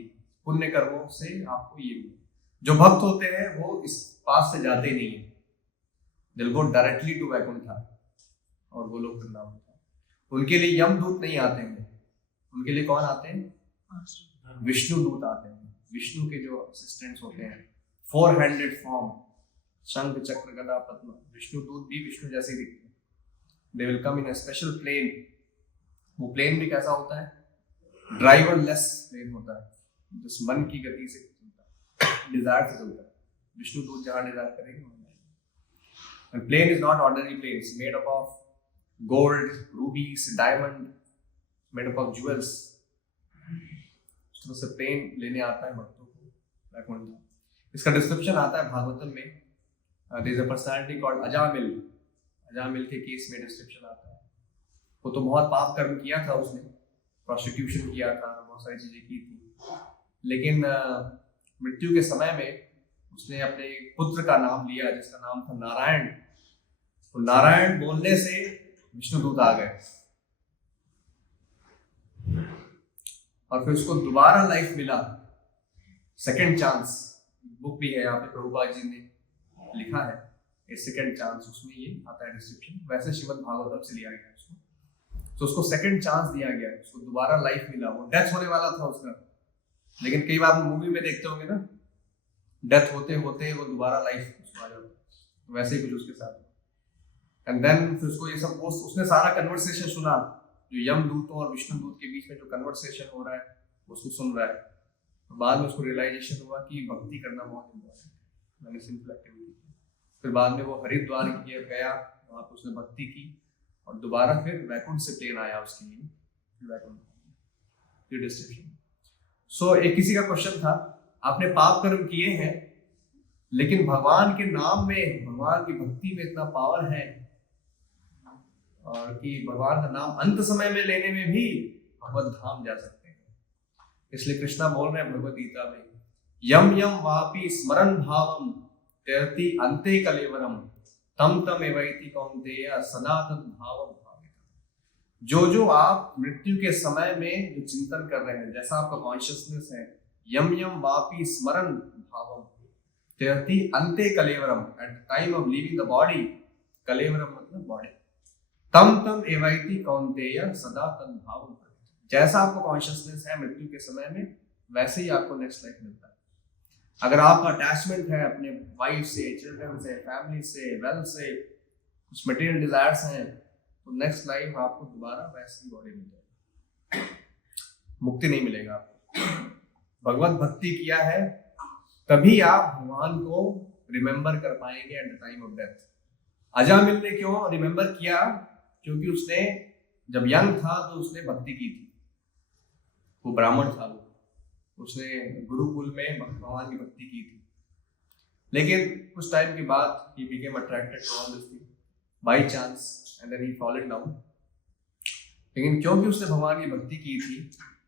पुण्य कर्मों से आपको ये मिले। जो भक्त होते हैं वो इस पास से जाते ही नहीं है, दिल गो डायरेक्टली टू वैकुंठा और वो लोग वृंदावन था। उनके लिए यमदूत नहीं आते हैं, उनके लिए कौन आते हैं? विष्णु दूत आते हैं। विष्णु के जो असिस्टेंट्स होते हैं, 4 हैंडेड फॉर्म, शंख चक्र गदा पद्म, विष्णु दूत भी विष्णु जैसे ही दिखते हैं। They will come in a special plane. वो प्लेन भी कैसा होता है? ड्राइवर लेस प्लेन होता है, जिस मन की गति से चलता है, डिजायर से चलता है। विष्णु दूत जहां डिजायर करेंगे वहां जाएंगे। And plane is not ordinary plane, it's made up of gold, rubies, diamond, made up of jewels. तो से प्लेन लेने आता है भक्तों को वैकुंठ। इसका डिस्क्रिप्शन आता है भागवतम में। There is a personality called Ajamil. Ajamil के केस में डिस्क्रिप्शन आता है। वो तो बहुत पाप कर्म किया था उसने, प्रोस्टिट्यूशन किया था, बहुत सारी चीजें की थी, लेकिन मृत्यु के समय में उसने अपने पुत्र का नाम लिया जिसका नाम था नारायण। तो नारायण बोलने से विष्णुदूत आ गए और फिर उसको दोबारा लाइफ मिला, सेकंड चांस। बुक भी है यहाँ पे, प्रभुपाद जी ने लिखा है ए सेकंड चांस, उसमें ये आता है डिस्क्रिप्शन। वैसे श्रीमद् भागवतम से लिया गया उसको। तो उसको सेकंड चांस दिया गया, उसको दोबारा लाइफ मिला। वो डेथ होने वाला था उसका, लेकिन कई बार मूवी में देखते होंगे ना, डेथ होते होते वो दोबारा लाइफ उसको आ जाता है। तो वैसे ही कुछ उसके साथ। एंड देन फिर उसको ये सब उसने सारा कन्वर्सेशन सुना, जो यमदूतों और विष्णु दूत के बीच में जो कन्वर्सेशन हो रहा है उसको सुन रहा है। तो बाद में उसको रियलाइजेशन हुआ कि भक्ति करना बहुत इम्पोर्टेंट है, मैंने सिंपल एक्टिविटी की। फिर बाद में वो हरिद्वार गया, वहाँ पर उसने भक्ति की और दोबारा फिर वैकुंठ से प्लेन आया उसके लिए, वैकुंठ डिस्क्रिप्शन। सो एक किसी का क्वेश्चन था, आपने पाप कर्म किए हैं लेकिन भगवान के नाम में, भगवान की भक्ति में इतना पावर है और कि भगवान का नाम अंत समय में लेने में भी भगवत धाम जा सकते हैं। इसलिए कृष्णा बोल रहे हैं भगवत गीता में, यम यम वापि स्मरण भावम त्यजति अन्ते कलेवरम तम तम एवैति कौन्तेय सदा तद भावम भाविता। जो जो आप मृत्यु के समय में जो चिंतन कर रहे हैं, जैसा आपका कॉन्शियसनेस है, यम यम वापि स्मरण भावम त्यजति अन्ते कलेवरम, at the time of leaving the body, कलेवरम मतलब बॉडी, तम तम एवैति कौन्तेय सदा तद भावम भाविता। जैसा आपको कॉन्शियसनेस है मृत्यु के समय में, वैसे ही आपको नेक्स्ट लाइफ मिलता है। अगर आपका अटैचमेंट है अपने वाइफ से, चिल्ड्रन से, फैमिली से, वेल्थ से, कुछ मटेरियल डिजायर्स हैं, तो नेक्स्ट लाइफ आपको दोबारा वैसी बॉडी मिल जाएगी, मुक्ति नहीं मिलेगा आपको। भगवत भक्ति किया है तभी आप भगवान को रिमेंबर कर पाएंगे eight the time of death. Ajamil ने क्यों रिमेंबर किया? क्योंकि उसने जब यंग था तो उसने भक्ति की थी, वो ब्राह्मण था, उसने गुरुकुल में भगवान की भक्ति की थी। लेकिन कुछ टाइम के बाद he became attracted to all this thing by chance and then he fallen down। लेकिन क्योंकि उसने भगवान की भक्ति की थी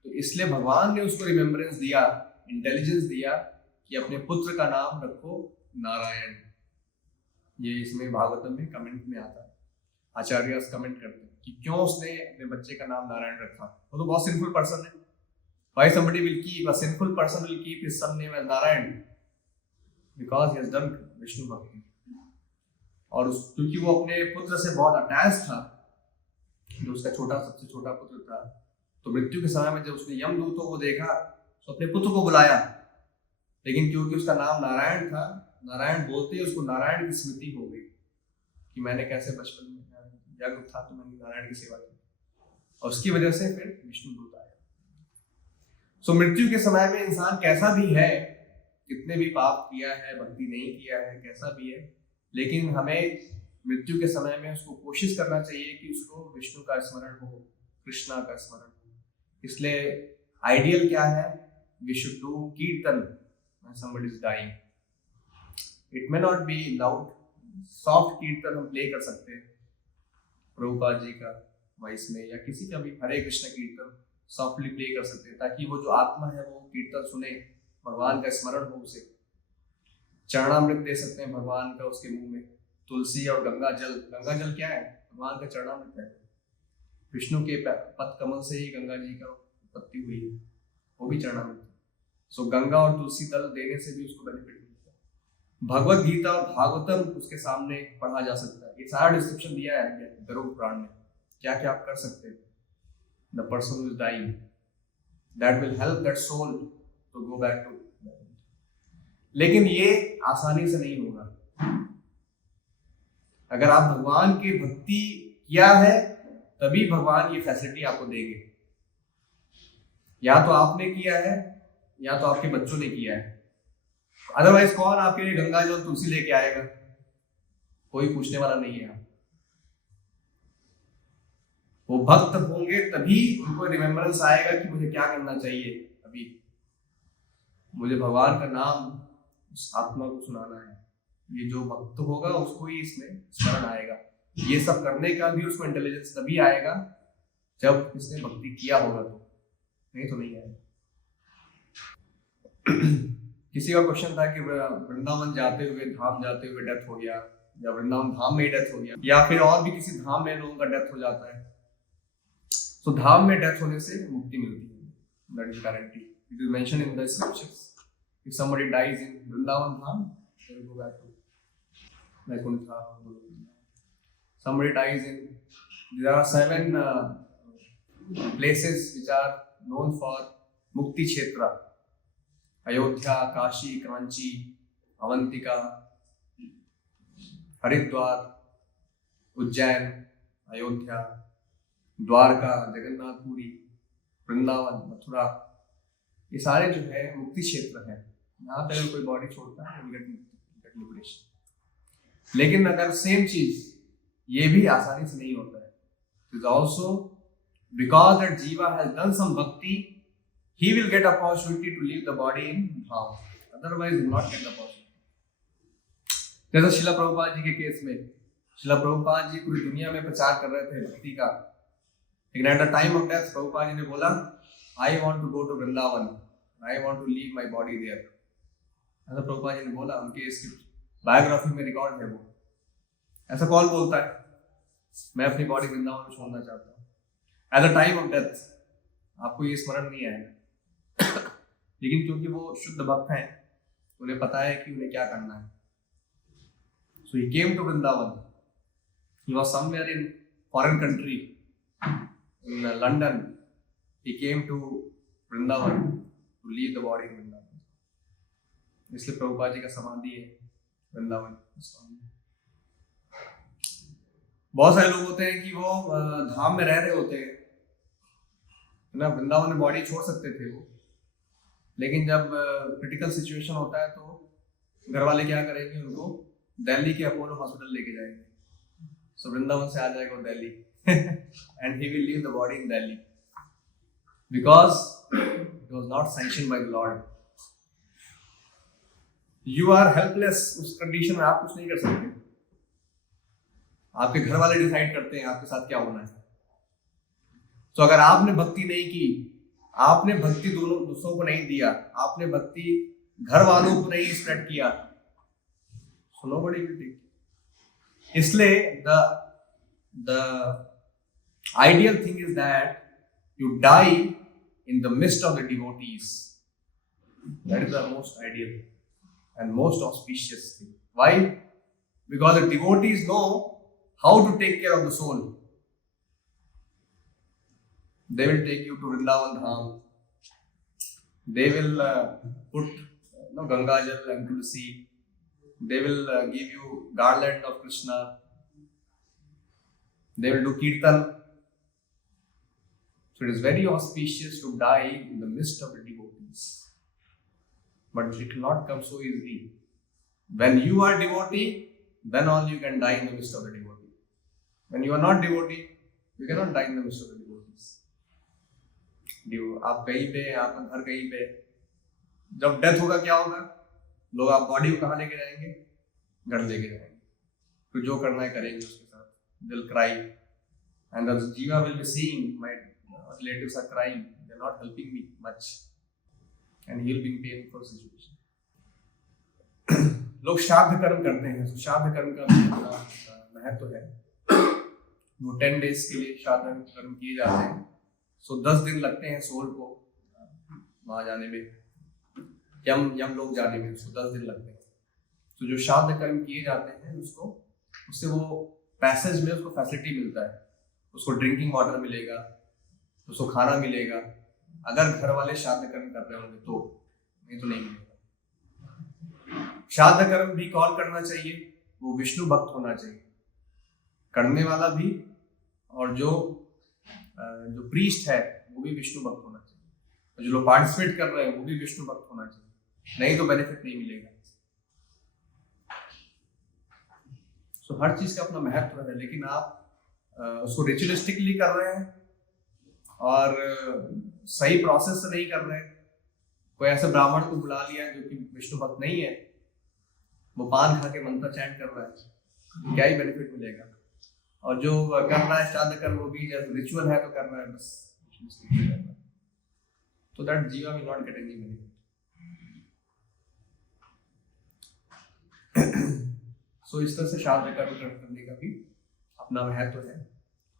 तो इसलिए भगवान ने उसको रिमेम्बरेंस दिया, इंटेलिजेंस दिया कि अपने पुत्र का नाम रखो नारायण। ये इसमें भागवतम में कमेंट में आता है, आचार्य कमेंट करते हैं कि क्यों उसने अपने बच्चे का नाम नारायण रखा। वो तो बहुत सिंपल पर्सन है। Why somebody will keep, a sinful person will keep his son name as Narayan? Because he has done Vishnu Bhakti। और क्योंकि वो अपने पुत्र से बहुत अटैच था, जो उसका सबसे छोटा पुत्र था, तो मृत्यु के समय में जब उसने यमदूतों को देखा तो अपने पुत्र को बुलाया। लेकिन क्योंकि उसका नाम नारायण था, नारायण बोलते ही उसको नारायण की स्मृति हो गई कि मैंने कैसे बचपन में यज्ञ था तो मैंने नारायण की सेवा की, और उसकी वजह से फिर विष्णु दूत आया। सो मृत्यु के समय में इंसान कैसा भी है, कितने भी पाप किया है, भक्ति नहीं किया है, कैसा भी है, लेकिन हमें मृत्यु के समय में उसको कोशिश करना चाहिए कि उसको विष्णु का स्मरण हो, कृष्णा का स्मरण हो। इसलिए आइडियल क्या है? वी शुड डू कीर्तन when somebody is dying। It may not be loud, soft कीर्तन हम प्ले कर सकते हैं प्रभुपाद जी का, वॉइस में या किसी का भी हरे कृष्ण कीर्तन सॉफ्टली प्ले कर सकते हैं, ताकि वो जो आत्मा है वो कीर्तन सुने, भगवान का स्मरण हो उसे। चरणामृत दे सकते हैं भगवान का उसके मुंह में, तुलसी और गंगा जल क्या है? भगवान का चरणामृत है। विष्णु के पद कमल से ही गंगा जी का उत्पत्ति हुई है, वो भी चरणामृत है। सो गंगा और तुलसी दल देने से भी उसको बेनिफिट मिलता है। भगवत गीता और भागवतम उसके सामने पढ़ा जा सकता है। ये सारा डिस्क्रिप्शन दिया है गरुड़ पुराण में, क्या क्या आप कर सकते हैं। The person who is dying, that will help that soul to go back to. लेकिन ये आसानी से नहीं होगा। अगर आप भगवान की भक्ति किया है तभी भगवान ये फैसिलिटी आपको देंगे। या तो आपने किया है या तो आपके बच्चों ने किया है, अदरवाइज कौन आपके लिए गंगा जल तुलसी लेके आएगा? कोई पूछने वाला नहीं है। वो भक्त होंगे तभी उनको रिमेम्बरेंस आएगा कि मुझे क्या करना चाहिए। अभी मुझे भगवान का नाम उस आत्मा को सुनाना है। ये जो भक्त होगा उसको ही इसमें स्मरण आएगा। ये सब करने का भी उसको इंटेलिजेंस तभी आएगा जब इसने भक्ति किया होगा, तो नहीं तो नहीं आएगा। किसी का क्वेश्चन था कि वृंदावन जाते हुए, धाम जाते हुए डेथ हो गया, या वृंदावन धाम में ही डेथ हो गया, या फिर और भी किसी धाम में लोगों का डेथ हो जाता है। तो धाम में डेथ होने से मुक्ति मिलती है, that is guarantee. It is mention in the scriptures. If somebody dies in Vrindavan Dham, they will go back to Vaikuntha. Somebody dies in, there are 7 places which are known for Mukti Kshetra: Ayodhya, Kashi, Kanchi, Avantika, Haridwar, Ujjain, Ayodhya, Dwarka, Jagannathpuri, Vrindavan, Mathura. ये सारे जो है मुक्ति क्षेत्र है। यहाँ पे अगर कोई बॉडी छोड़ता है लिबरेशन। लेकिन अगर सेम चीज ये भी आसानी से नहीं होता है। It is also because that जीवा हैज डन सम भक्ति, he will get opportunity to leave the body in Dham, otherwise he will not get the opportunity। जैसे शिला प्रभुपाद जी के केस में, शिला प्रभुपाद जी पूरी दुनिया में प्रचार कर रहे थे भक्ति का, लेकिन at the time of death Prabhupada ji ने बोला, I want to go to Vrindavan, I want to leave my body there. ऐसा प्रभुपाद जी ने बोला, उनके इसकी बायोग्राफी में रिकॉर्ड है वो। ऐसा कौन बोलता है मैं अपनी बॉडी वृंदावन में छोड़ना चाहता हूँ? Eight the time of death आपको ये स्मरण नहीं आएगा। लेकिन क्योंकि वो शुद्ध भक्त हैं, उन्हें पता है कि उन्हें क्या करना है। So he came to Vrindavan. He was somewhere in foreign country, in London. He came to Vrindavan to leave the body in Vrindavan. इसलिए प्रभुपाद जी का समाधि है वृंदावन। बहुत सारे लोग होते हैं कि वो धाम में रह रहे होते हैं ना, वृंदावन में बॉडी छोड़ सकते थे वो, लेकिन जब क्रिटिकल सिचुएशन होता है तो घर वाले क्या करेंगे, उनको दिल्ली के अपोलो हॉस्पिटल लेके जाएंगे। सो वृंदावन से आ जाएगा वो Delhi and he will leave the body in Delhi because it was not sanctioned by the lord. You are helpless. उस कंडीशन में आप कुछ नहीं कर सकते। आपके घर वाले डिसाइड करते हैं आपके साथ क्या होना है। तो अगर आपने भक्ति नहीं की, आपने भक्ति दूसरों को नहीं दिया, आपने भक्ति घर वालों को नहीं स्प्रेड किया, so nobody will take it। इसलिए the ideal thing is that you die in the midst of the devotees। That is the most ideal and most auspicious thing। Why? Because the devotees know how to take care of the soul। They will take you to Vrindavan Dham. They will put Ganga Jal and Tulsi. They will give you garland of Krishna. They will do kirtan. So it is very auspicious to die in the midst of the devotees. But it will not come so easily. When you are devotee, then only you can die in the midst of the devotee. When you are not devotee, you cannot die in the midst of the devotees। आप कहीं पे, आपका घर कहीं पे, जब death होगा क्या होगा? लोग आप बॉडी को कहाँ लेके जाएंगे? घर लेके जाएंगे। तो जो करना है करेंगे उसके साथ। दिल cry and the jiva will be seeing my relatives are crying, they're not helping me much, and he will be in painful situation. लोग श्राद्ध कर्म करते हैं, तो श्राद्ध कर्म का भी अपना महत्व है। वो 10 days के लिए श्राद्ध कर्म किए जाते हैं, सो 10 दिन लगते हैं सोल को वहां जाने में, यम लोग जाने में उसको 10 दिन लगते हैं। तो जो श्राद्ध कर्म किए जाते हैं उससे वो पैसेज में उसको फैसिलिटी मिलता है, उसको ड्रिंकिंग वाटर मिलेगा, उसको खाना मिलेगा, अगर घर वाले श्राद्ध कर्म कर रहे होंगे तो, नहीं तो नहीं मिलेगा। श्राद्ध कर्म भी कौन करना चाहिए? वो विष्णु भक्त होना चाहिए, करने वाला भी, और जो प्रीस्ट है वो भी विष्णु भक्त होना चाहिए, और जो लोग पार्टिसिपेट कर रहे हैं वो भी विष्णु भक्त होना चाहिए, नहीं तो बेनिफिट नहीं मिलेगा। सो हर चीज का अपना महत्व है, लेकिन आप उसको रिचुअलिस्टिकली कर रहे हैं और सही प्रोसेस से नहीं कर रहे हैं। कोई ऐसे ब्राह्मण को बुला लिया जो कि विष्णु भक्त नहीं है, वो पान खा के मंत्र चैंट कर रहा है, क्या ही बेनिफिट मिलेगा। और जो कर रहा है श्राद्ध कर्म, वो भी जब रिचुअल है तो कर रहा है बस, तो that jiva will not get any benefit. So इस तरह से श्राद्ध कर्म करने का भी अपना महत्व है,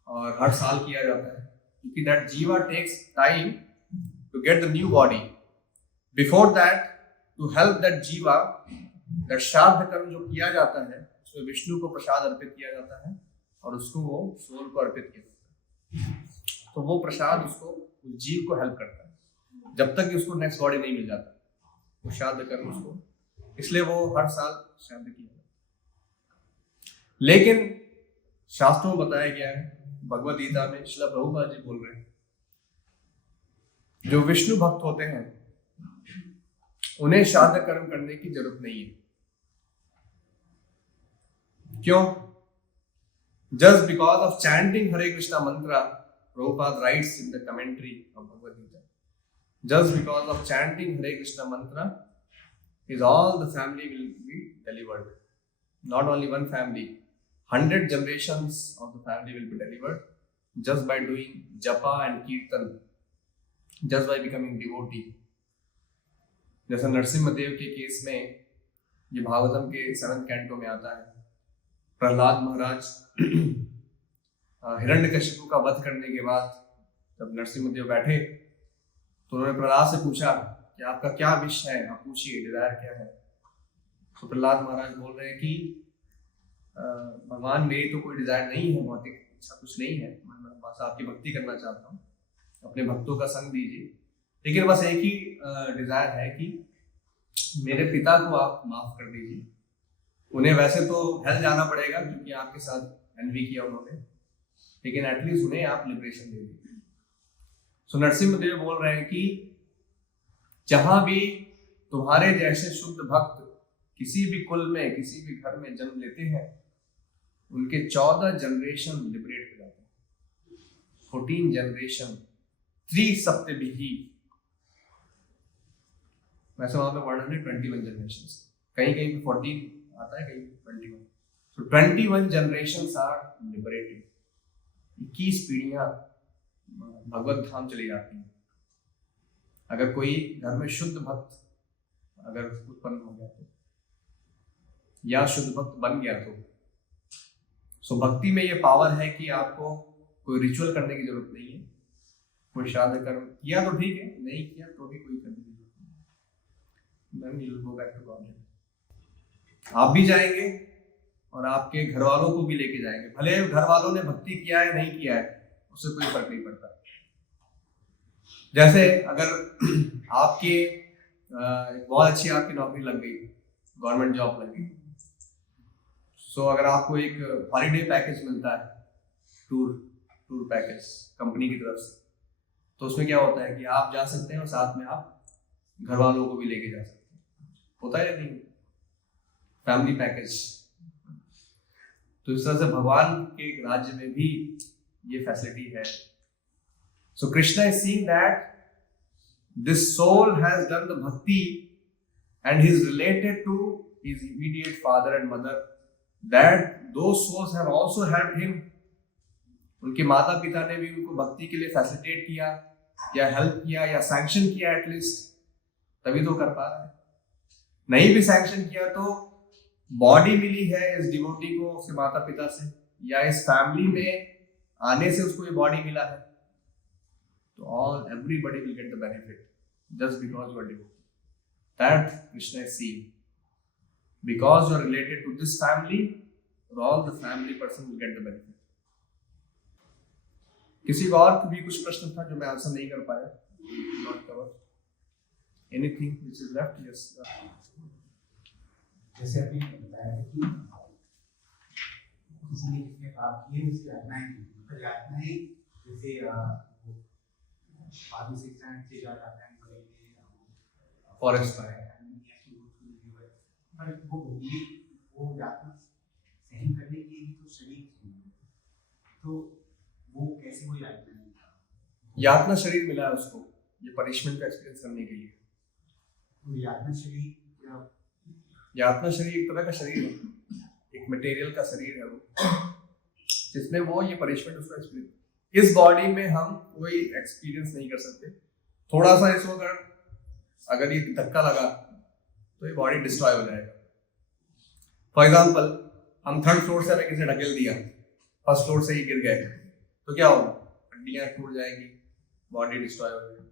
और हर साल किया जाता है, क्योंकि that jiva takes time to get the new body. Before that, to help that jiva, that shraddha karma जो किया जाता है उसमें विष्णु को प्रसाद अर्पित किया जाता है और उसको वो सोल को अर्पित किया जाता है। तो वो प्रसाद उसको, उस जीव को हेल्प करता है जब तक कि उसको नेक्स्ट बॉडी नहीं मिल जाता, वो श्राद्ध कर्म उसको, इसलिए वो हर साल श्राद्ध किया जाता है। लेकिन शास्त्रों में बताया गया है, भगवद गीता में श्रील प्रभुपाद जी बोल रहे हैं, जो विष्णु भक्त होते हैं उन्हें श्राद्ध कर्म करने की जरूरत नहीं है। क्यों? Just because of chanting Hare Krishna mantra, Prabhupada writes in the commentary of Bhagavad Gita, just because of chanting Hare Krishna mantra, is all the family will be delivered. Not only one family, 100 generations of the family will be delivered just by doing japa and kirtan, just by becoming devotee. जैसा नरसिम्हा देव के case में, ये भागवतम के 7th canto में आता है, प्रहलाद महाराज हिरण्यकशिपु का वध करने के बाद जब नरसिम्हा देव बैठे तो उन्होंने प्रहलाद से पूछा कि आपका क्या विश है, आप पूछिए, डिजायर क्या है। तो प्रहलाद महाराज बोल रहे हैं कि भगवान मेरी तो कोई डिजायर नहीं है, भौतिक इच्छा कुछ नहीं है, मैं बस आपकी भक्ति करना चाहता हूँ, अपने भक्तों का संग दीजिए, लेकिन बस एक ही डिजायर है कि मेरे पिता को आप माफ कर दीजिए। उन्हें वैसे तो हेल जाना पड़ेगा क्योंकि आपके साथ एनवी किया उन्होंने, लेकिन एटलीस्ट उन्हें आप लिबरेशन दे दीजिए। सो नरसिम्हा देव बोल रहे हैं कि जहां भी तुम्हारे जैसे शुद्ध भक्त किसी भी कुल में, किसी भी घर में जन्म लेते हैं, उनके 14 जनरेशन लिबरेट हो जाते हैं, 14 जनरेशन, 3 सप्तभिः। वैसे वहां पे वर्णन है 21 जनरेशन, कहीं कहीं पे 14 आता है, कहीं 21। सो 21 जनरेशंस आर लिबरेटेड। 21 पीढ़ियां भगवत धाम चली जाती हैं। अगर कोई घर में शुद्ध भक्त अगर उत्पन्न हो गया तो, या शुद्ध भक्त बन गया तो, सो भक्ति में ये पावर है कि आपको कोई रिचुअल करने की जरूरत नहीं है। कोई श्राद्ध कर्म किया तो ठीक है, नहीं किया तो भी कोई करने की जरूरत नहीं। Then you will go back to Godhead. आप भी जाएंगे और आपके घर वालों को भी लेके जाएंगे, भले घर वालों ने भक्ति किया है नहीं किया है, उससे कोई फर्क नहीं पड़ता। जैसे अगर आपके बहुत अच्छी आपकी नौकरी लग गई, गवर्नमेंट जॉब लग गई, सो अगर आपको एक हॉलीडे पैकेज मिलता है, टूर पैकेज कंपनी की तरफ से, तो उसमें क्या होता है कि आप जा सकते हैं और साथ में आप घर वालों को भी लेके जा सकते हैं। होता है या नहीं? Family package. तो इस तरह से भगवान के राज्य में भी ये फैसिलिटी है। So Krishna is seeing that this soul has done the bhakti and he is related to his immediate father and mother, that those souls have also helped him. उनके माता पिता ने भी उनको भक्ति के लिए फैसिलिटेट किया या हेल्प किया या सैंक्शन किया एटलीस्ट, तभी तो कर पा रहा है। नहीं भी सैंक्शन किया तो बॉडी मिली है इस डिवोटी को उसके माता पिता से या इस फैमिली में आने से उसको ये बॉडी मिला है, तो all everybody will get the benefit just because you are devotee. That Krishna is seeing, because you are related to this family, all the family person will get the benefit. किसी को और भी कुछ प्रश्न था जो मैं आंसर नहीं कर पाया? Not cover anything which is left? Yes, जैसे अभी बताया कि किसी ने किसने पाप किए उसकी यातनाएं की, मतलब यातनाएं जैसे आदमी से स्टैंड से जा जाता है फॉरेस्ट में, पर वो यातना सहन करने के लिए तो शरीर चाहिए, तो वो कैसे वो यातना शरीर मिला है उसको ये पनिशमेंट का एक्सपीरियंस करने के लिए। तो यातना शरीर यातना शरीर एक तरह का शरीर है, एक मटेरियल का शरीर है वो, जिसमें वो ये पनिशमेंट उसका एक्सपीरियंस, इस बॉडी में हम कोई एक्सपीरियंस नहीं कर सकते। थोड़ा सा इसको अगर ये धक्का लगा तो ये बॉडी डिस्ट्रॉय हो जाएगा। फॉर एग्जाम्पल हम 3rd फ्लोर से हमें किसी ने ढकेल दिया, 1st फ्लोर से ही गिर गए, तो क्या होगा? हड्डियां टूट जाएंगी, बॉडी डिस्ट्रॉय हो जाएगी।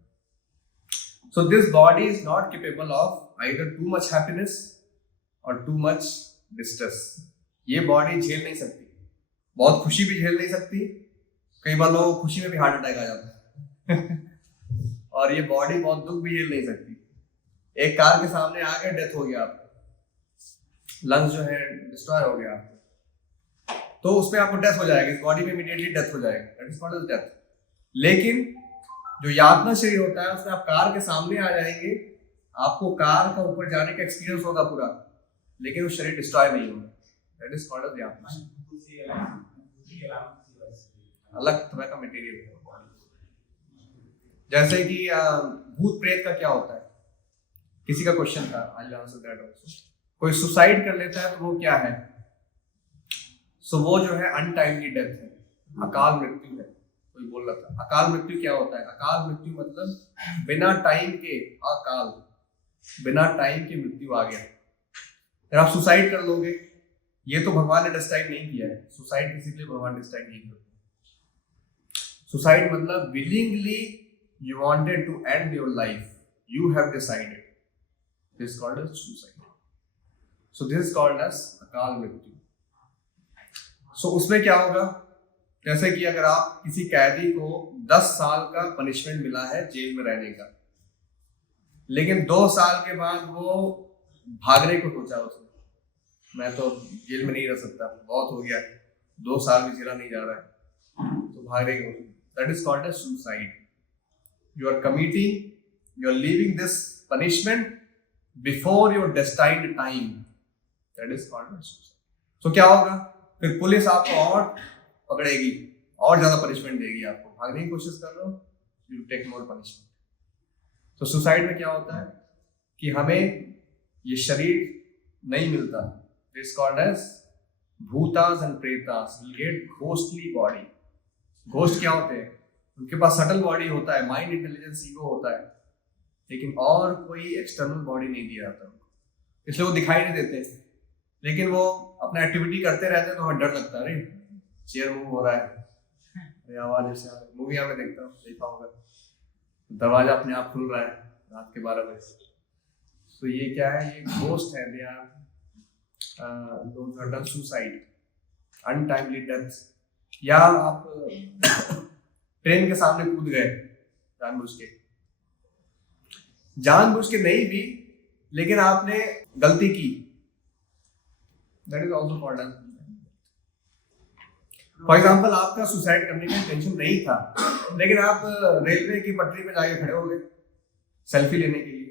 So this body is not capable of either too much happiness और टू मच डिस्ट्रेस। ये बॉडी झेल नहीं सकती, बहुत खुशी भी झेल नहीं सकती, कई बार लोगों को खुशी में भी हार्ट अटैक आ जाता है और ये बॉडी बहुत दुख भी झेल नहीं सकती। एक कार के सामने आ गया, डेथ हो गया आपको, लंग्स जो है डिस्ट्रॉय हो गया आपको, तो उसमें आपको डेथ हो जाएगी, इस बॉडी में इमीडिएटली डेथ हो जाएगी, दैट इज कॉल्ड डेथ। लेकिन जो यातना शरीर होता है उसमें आप कार के सामने आ जाएंगे, आपको कार का ऊपर जाने का एक्सपीरियंस होगा पूरा, लेकिन वो शरीर डिस्ट्रॉय नहीं होगा, दैट इज कॉल्ड यातना। अलग तरह का मटेरियल है। जैसे कि भूत प्रेत का क्या होता है, किसी का क्वेश्चन था, I will answer that also. कोई सुसाइड कर लेता है तो वो क्या है? सो वो जो है अनटाइमली डेथ है, अकाल मृत्यु है। कोई बोल रहा था अकाल मृत्यु क्या होता है? अकाल मृत्यु मतलब बिना टाइम के अकाल, बिना टाइम की मृत्यु आ गया। अगर आप सुसाइड कर लोगे, ये तो भगवान ने डिसाइड नहीं किया है, सुसाइड किसी के लिए भगवान डिसाइड नहीं किया। सुसाइड मतलब willingly you wanted to end your life, you have decided, this is called as suicide. So this is called as अकाल मृत्यु। So उसमें क्या होगा? जैसे कि अगर आप किसी कैदी को 10 साल का पनिशमेंट मिला है जेल में रहने का, लेकिन 2 साल के बाद वो भागने को सोचा उसने, मैं तो जेल में नहीं रह सकता, बहुत हो गया, 2 साल भी झेला नहीं जा रहा है, तो भागने को, that is called as suicide. You are committing, you are leaving this punishment before your destined time, that is called as suicide. So क्या होगा? फिर पुलिस आपको और पकड़ेगी, और ज्यादा पनिशमेंट देगी आपको, भागने की कोशिश कर रहे हो, you will take more punishment. तो सुसाइड में क्या होता है कि हमें ये शरीर नहीं मिलता, this is called as bhutas and प्रेतास will get ghostly body. Ghost क्या होते हैं? उनके पास सटल बॉडी होता है, माइंड, इंटेलिजेंस, ईगो होता है, लेकिन और कोई एक्सटर्नल बॉडी नहीं दिया जाता उनको, इसलिए वो दिखाई नहीं देते। लेकिन वो अपना एक्टिविटी करते रहते हैं तो हमें डर लगता है, अरे चेयर मूव हो रहा है, अरे आवाज ऐसे आ रही है। मूवी में देखा होगा, दरवाजा अपने आप खुल रहा है रात के 12 बजे। तो ये क्या है? ये घोस्ट है, they are those are done suicide, untimely death. या आप ट्रेन के सामने कूद गए जानबूझ के नहीं भी, लेकिन आपने गलती की, that is also called as. For example आपका सुसाइड करने का इंटेंशन नहीं था, लेकिन आप रेलवे की पटरी पे जाके खड़े हो गए सेल्फी लेने के लिए।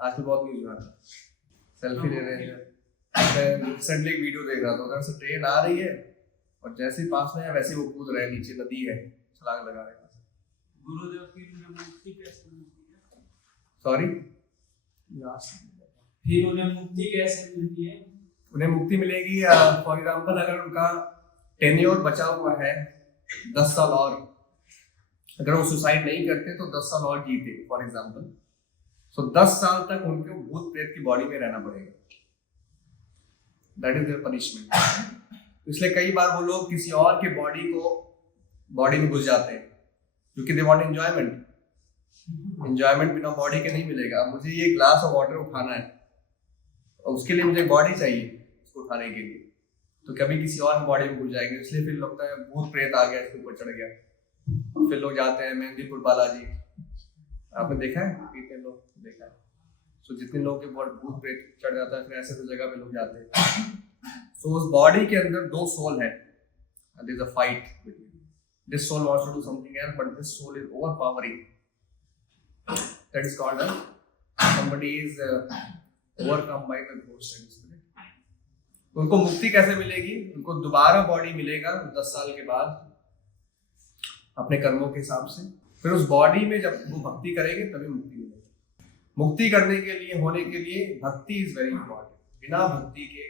आजकल बहुत न्यूज आ रहा है सेल्फी ले रहे हैं। मैं रिसेंटली एक वीडियो देख रहा था, उधर से ट्रेन आ रही है और जैसे ही पास में है वैसे ही वो कूद रहे हैं, नीचे नदी है, छलांग लगा रहे हैं। गुरुदेव की मुक्ति कैसे मिलती है? सॉरी, फिर उन्हें मुक्ति कैसे मिलती है? उन्हें मुक्ति मिलेगी फॉर एग्जांपल अगर उनका टेन्योर बचा हुआ है 10 साल और, अगर वो सुसाइड नहीं करते तो 10 साल और जीते फॉर एग्जाम्पल, सो 10 साल तक उनको भूत प्रेत की बॉडी में रहना पड़ेगा, दैट इज देयर पनिशमेंट। इसलिए कई बार वो लोग किसी और के बॉडी में घुस जाते हैं क्योंकि दे वांट एंजॉयमेंट। एंजॉयमेंट बिना बॉडी के नहीं मिलेगा। मुझे ये ग्लास ऑफ वाटर उठाना है और उसके लिए मुझे बॉडी चाहिए उसको उठाने के लिए, तो कभी किसी और बॉडी में घुस जाएंगे, इसलिए फिर लगता है भूत प्रेत आ गया इसके ऊपर चढ़ गया। फिर लोग जाते हैं मेहंदीपुर बालाजी, आपने देखा है, कितने लोग देखा है। सो जितने लोग के भूत प्रेत चढ़ जाता है फिर ऐसे जगह पे लोग जाते हैं। सो उस बॉडी के अंदर 2 सोल है, there is a fight between this soul wants to do something else but this soul is overpowering, that is called somebody is overcome by the ghost and spirit। उनको मुक्ति कैसे मिलेगी? उनको दोबारा बॉडी मिलेगा 10 साल के बाद अपने कर्मों के हिसाब से। फिर उस बॉडी में जब वो भक्ति करेंगे तभी मुक्ति मिलेगी। मुक्ति करने के लिए, होने के लिए भक्ति इज वेरी इंपॉर्टेंट। बिना भक्ति के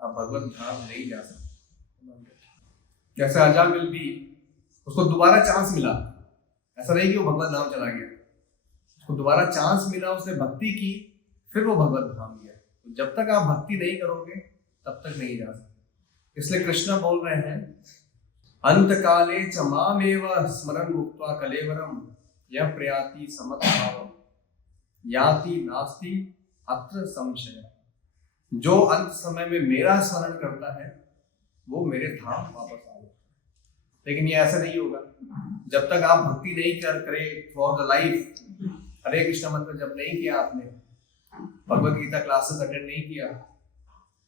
आप भगवत धाम नहीं जा सकते। जैसे अजामिल भी, उसको दोबारा चांस मिला, ऐसा नहीं कि वो भगवत धाम चला गया, उसको दोबारा चांस मिला, उसने भक्ति की, फिर वो भगवत धाम गया। तो जब तक आप भक्ति नहीं करोगे तब तक नहीं जा सकते। इसलिए कृष्ण बोल रहे हैं अंत काले च मामेव स्मरन् मुक्त्वा कलेवरम यः प्रयाति समद्भावम् याति नास्ति अत्र संशय। जो अंत समय में मेरा स्मरण करता है वो मेरे धाम वापस आ जाता है। लेकिन ये ऐसा नहीं होगा जब तक आप भक्ति नहीं करे थ्रू द लाइफ, हरे कृष्ण मंत्र जब नहीं किया आपने, भगवत गीता क्लासेस अटेंड नहीं किया,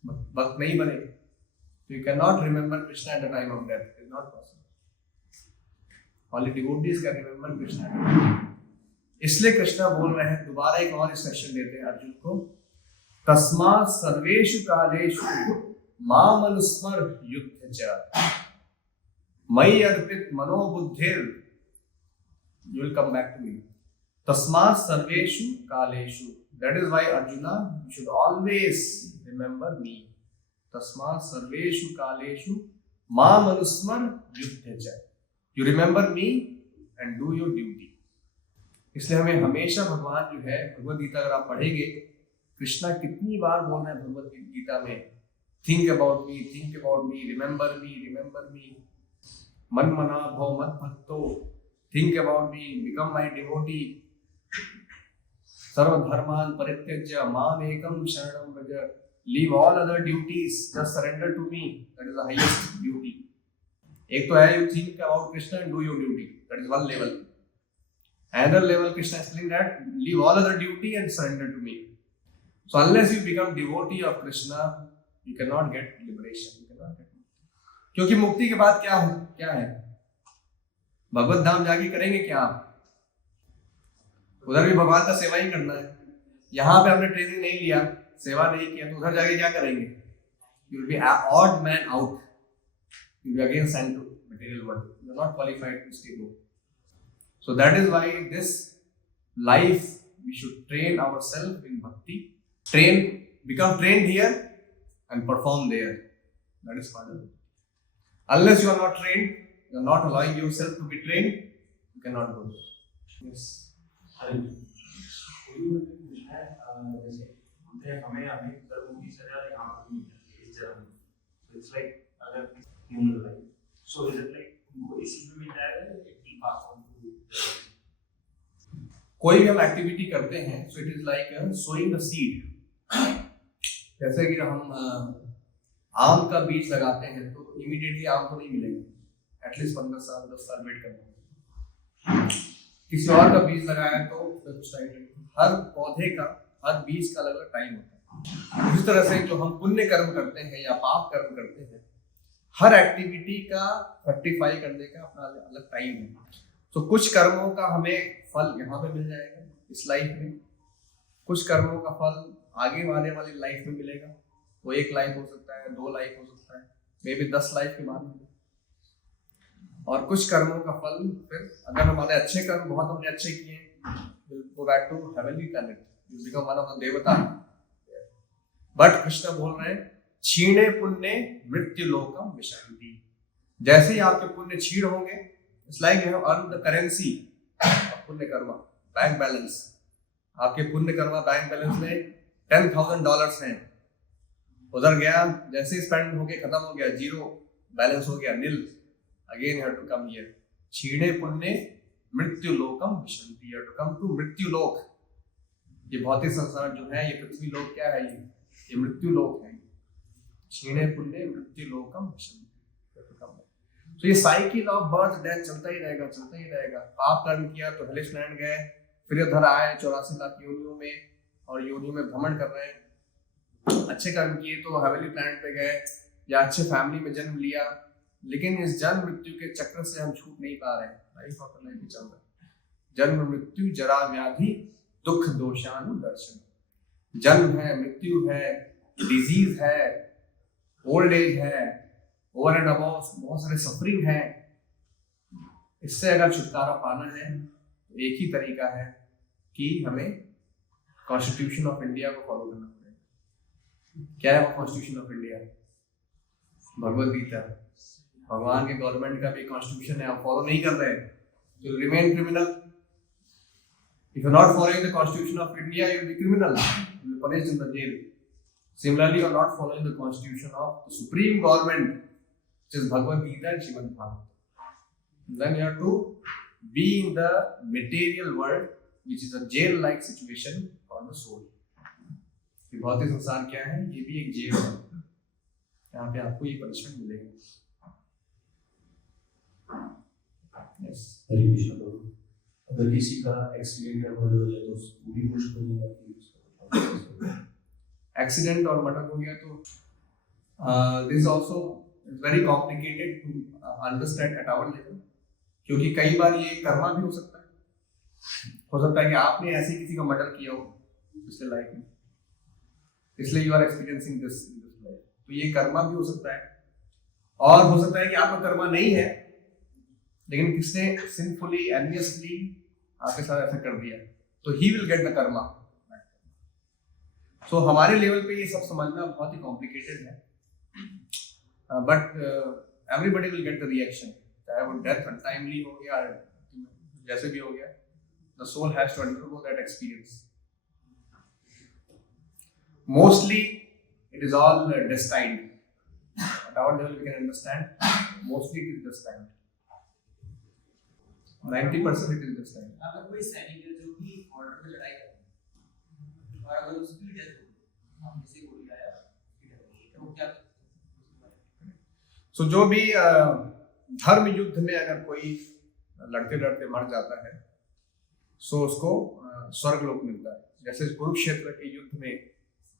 भक्त नहीं बने, तो you can not remember Krishna eight the time of death. It is not possible. Only devotees can remember Krishna. इसलिए कृष्ण बोल रहे हैं, दोबारा एक और इंस्ट्रक्शन देते हैं अर्जुन को, तस्मात् सर्वेषु कालेषु माम अनुस्मर युद्ध च मयि अर्पित मनोबुद्धिर, you will come back to me। तस्मात् सर्वेषु कालेषु, that is why Arjuna, you should always remember me। तस्मात् सर्वेषु कालेषु माम अनुस्मर युद्ध च, you remember me and do your duty। इसलिए हमें हमेशा भगवान जो है, भगवत गीता अगर आप पढ़ेंगे, कृष्णा कितनी बार बोल रहे हैं भगवत गीता में, think about me, think about me, remember me, remember me, मन मना भव मत भक्तो, think about me, become my devotee, सर्वधर्मान परित्यज्य माम एकम शरणम व्रज, leave all other duties, just surrender to me, that is the highest duty. एक तो है you think about Krishna and do your duty, that is one level. Another level, Krishna is telling that leave all other duty and surrender to me। So unless you become devotee of Krishna, you cannot get liberation, you cannot get मुक्ति। क्योंकि मुक्ति के बाद क्या है? भगवत धाम जाके करेंगे क्या आप? उधर भी भगवान का सेवा ही करना है। यहाँ पे आपने ट्रेनिंग नहीं लिया, सेवा नहीं किया, तो उधर जाके क्या करेंगे? You will be an odd man out, you will be again sent to material world, you are not qualified to stay home। So that is why this life we should train ourselves in bhakti, become trained here and perform there, that is fundamental। Unless you are not trained, you are not allowing yourself to be trained, you cannot go there। Yes। जैसे हमें अनेक कर्मों की सजा यहाँ पर मिलती है इस जन्म में, so it's like अगर human life, so is it like उनको इसी में मिल जाएगा या एक ही पास ऑन टू कोई भी हम एक्टिविटी करते हैं, so it is like sowing the seed. जैसे कि हम आम का बीज लगाते हैं तो इमीडिएटली आम तो नहीं मिलेगा, एटलीस्ट 15 साल 10 साल वेट करना है। किसी और का बीज लगाया तो कुछ टाइम लगेगा। हर पौधे का, हर बीज का अलग अलग टाइम होता है। इस तरह से जो हम पुण्य कर्म करते हैं या पाप कर्म करते हैं, हर एक्टिविटी का रेक्टिफाई करने का अपना अलग टाइम है। तो कुछ कर्मों का हमें फल यहाँ पे मिल जाएगा इस लाइफ में, कुछ कर्मों का फल आगे आने वाली लाइफ में मिलेगा। वो 1 लाइफ हो सकता है, 2 लाइफ हो सकता है, मे बी 10 लाइफ के बाद मिलेगा। और कुछ कर्मों का फल फिर अगर हमारे अच्छे कर्म बहुत हमने अच्छे किए, go back to heavenly planet, you become one of the devata. But Krishna बोल रहे हैं क्षीणे पुण्य मृत्यु लोकम विशन्ति। जैसे ही आपके पुण्य क्षीण होंगे, it's like you have earn the currency of पुण्य कर्मा, बैंक बैलेंस। आपके पुण्य कर्मा बैंक बैलेंस में $10,000 हैं, उधर गया, जैसे स्पेंड हो गया, खत्म हो गया, जीरो बैलेंस हो गया, nil, again you have to come here. क्षीणे पुण्य मृत्यु लोकम विशन्ति, you have to come to Mrityu Lok. ये भौतिक संसार जो है, ये पृथ्वी लोक क्या है, ये मृत्यु लोक है। क्षीणे पुण्य मृत्यु लोकम विशन्ति। तो ये साइकिल ऑफ बर्थ डेथ चलता ही रहेगा, चलता ही रहेगा। पाप कर्म किया तो हेलिस लैंड गए, फिर इधर आए 84 लाख योनियों में, और योनियों में भ्रमण कर रहे हैं। अच्छे कर्म किए तो हेवनली प्लैनेट पे गए, या अच्छे फैमिली में जन्म लिया, लेकिन इस जन्म मृत्यु के चक्र से हम छूट नहीं पा रहे हैं। लाइफ ऑफ लाइफ ही चल रहा है। जन्म मृत्यु जरा व्याधि दुख दोषानुदर्शन। जन्म है, मृत्यु है, डिजीज है, ओल्ड एज है, ओवर एंड अबव बहुत सारे सफरिंग है। इससे अगर छुटकारा पाना है तो एक ही तरीका है कि हमें कॉन्स्टिट्यूशन ऑफ इंडिया को फॉलो करना पड़ेगा। क्या है वो constitution of India? Bhagavad Gita. भगवान के गवर्नमेंट का भी कॉन्स्टिट्यूशन है, आप फॉलो नहीं कर रहे तो remain criminal. If you not following the constitution of India, you will be criminal, you will punished in the jail. Similarly, you are not following the constitution of the supreme government, which is Bhagavad Gita and Srimad Bhagavatam. Then you have to be in the material world, which is a jail-like situation for the soul. ये भौतिक संसार क्या है? ये भी एक jail है। यहाँ पे आपको ये पनिशमेंट मिलेगा। Yes. हरे कृष्ण प्रभु। अगर किसी का एक्सीडेंट या मर्डर हो जाए तो पूरी मुश्किल नहीं आती। एक्सीडेंट और मर्डर हो गया तो this also is very complicated to understand at our level, क्योंकि कई बार ये कर्मा भी हो सकता है कि आपने ऐसे किसी का मर्डर किया हो पिछले लाइफ में, इसलिए you are experiencing this in this life. तो ये कर्मा भी हो सकता है, और हो सकता है कि आपका कर्मा नहीं है, लेकिन किसने सिंफुली एनवियसली आपके साथ ऐसा कर दिया, तो he will get the karma. So हमारे लेवल पे ये सब समझना बहुत ही कॉम्प्लिकेटेड है, but everybody will get the reaction, चाहे वो डेथ अनटाइमली हो गया जैसे भी हो गया, the soul has to undergo that experience. Mostly it is all destined, at our level we can understand mostly it is destined, 90% it is destined. अगर कोई सैनिक है जो भी बॉर्डर पे लड़ाई कर और अगर उसकी डेथ हो, हम किसी को बुलाया तो क्या? सो जो भी धर्म युद्ध में अगर कोई लड़ते लड़ते मर जाता है, सो उसको स्वर्ग लोक मिलता है। जैसे कुरुक्षेत्र के युद्ध में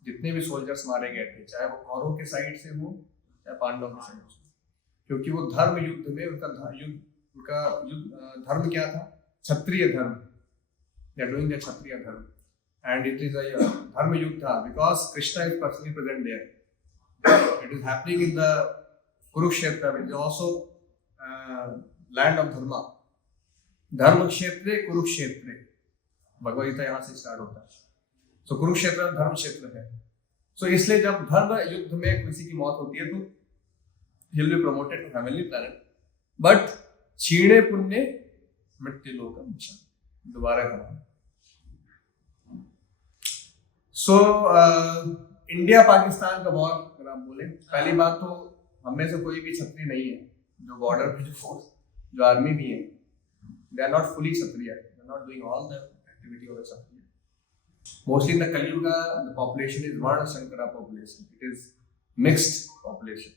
जितने भी सोल्जर्स मारे गए थे, चाहे वो कौरवों के साइड से हो या पांडवों के साइड से, क्योंकि वो धर्म युद्ध में उनका धर्म क्या था? क्षत्रिय धर्म। दे आर डूइंग द क्षत्रिय धर्म, and it is a dharma yuddha because Krishna is personally present there. It is happening in the Kurukshetra, which is also land of dharma. धर्म क्षेत्र कुरुक्षेत्र, भगवद गीता यहाँ से स्टार्ट होता है। So कुरुक्षेत्र धर्म क्षेत्र है। So इसलिए जब धर्म युद्ध में किसी की मौत होती है तो he will be promoted to heavenly planet, but क्षीणे पुण्य मृत्यु लोकम विशन्ति, दोबारा करना। सो इंडिया पाकिस्तान का वॉर अगर आप बोले, पहली बात तो हम में से कोई भी क्षत्रिय नहीं है जो बॉर्डर पे जो फोर्स जो आर्मी भी है, they are not fully Kshatriya, they are not doing all the activity of Kshatriya. Mostly in the Kaliyuga the population is varna sankara population, it is mixed population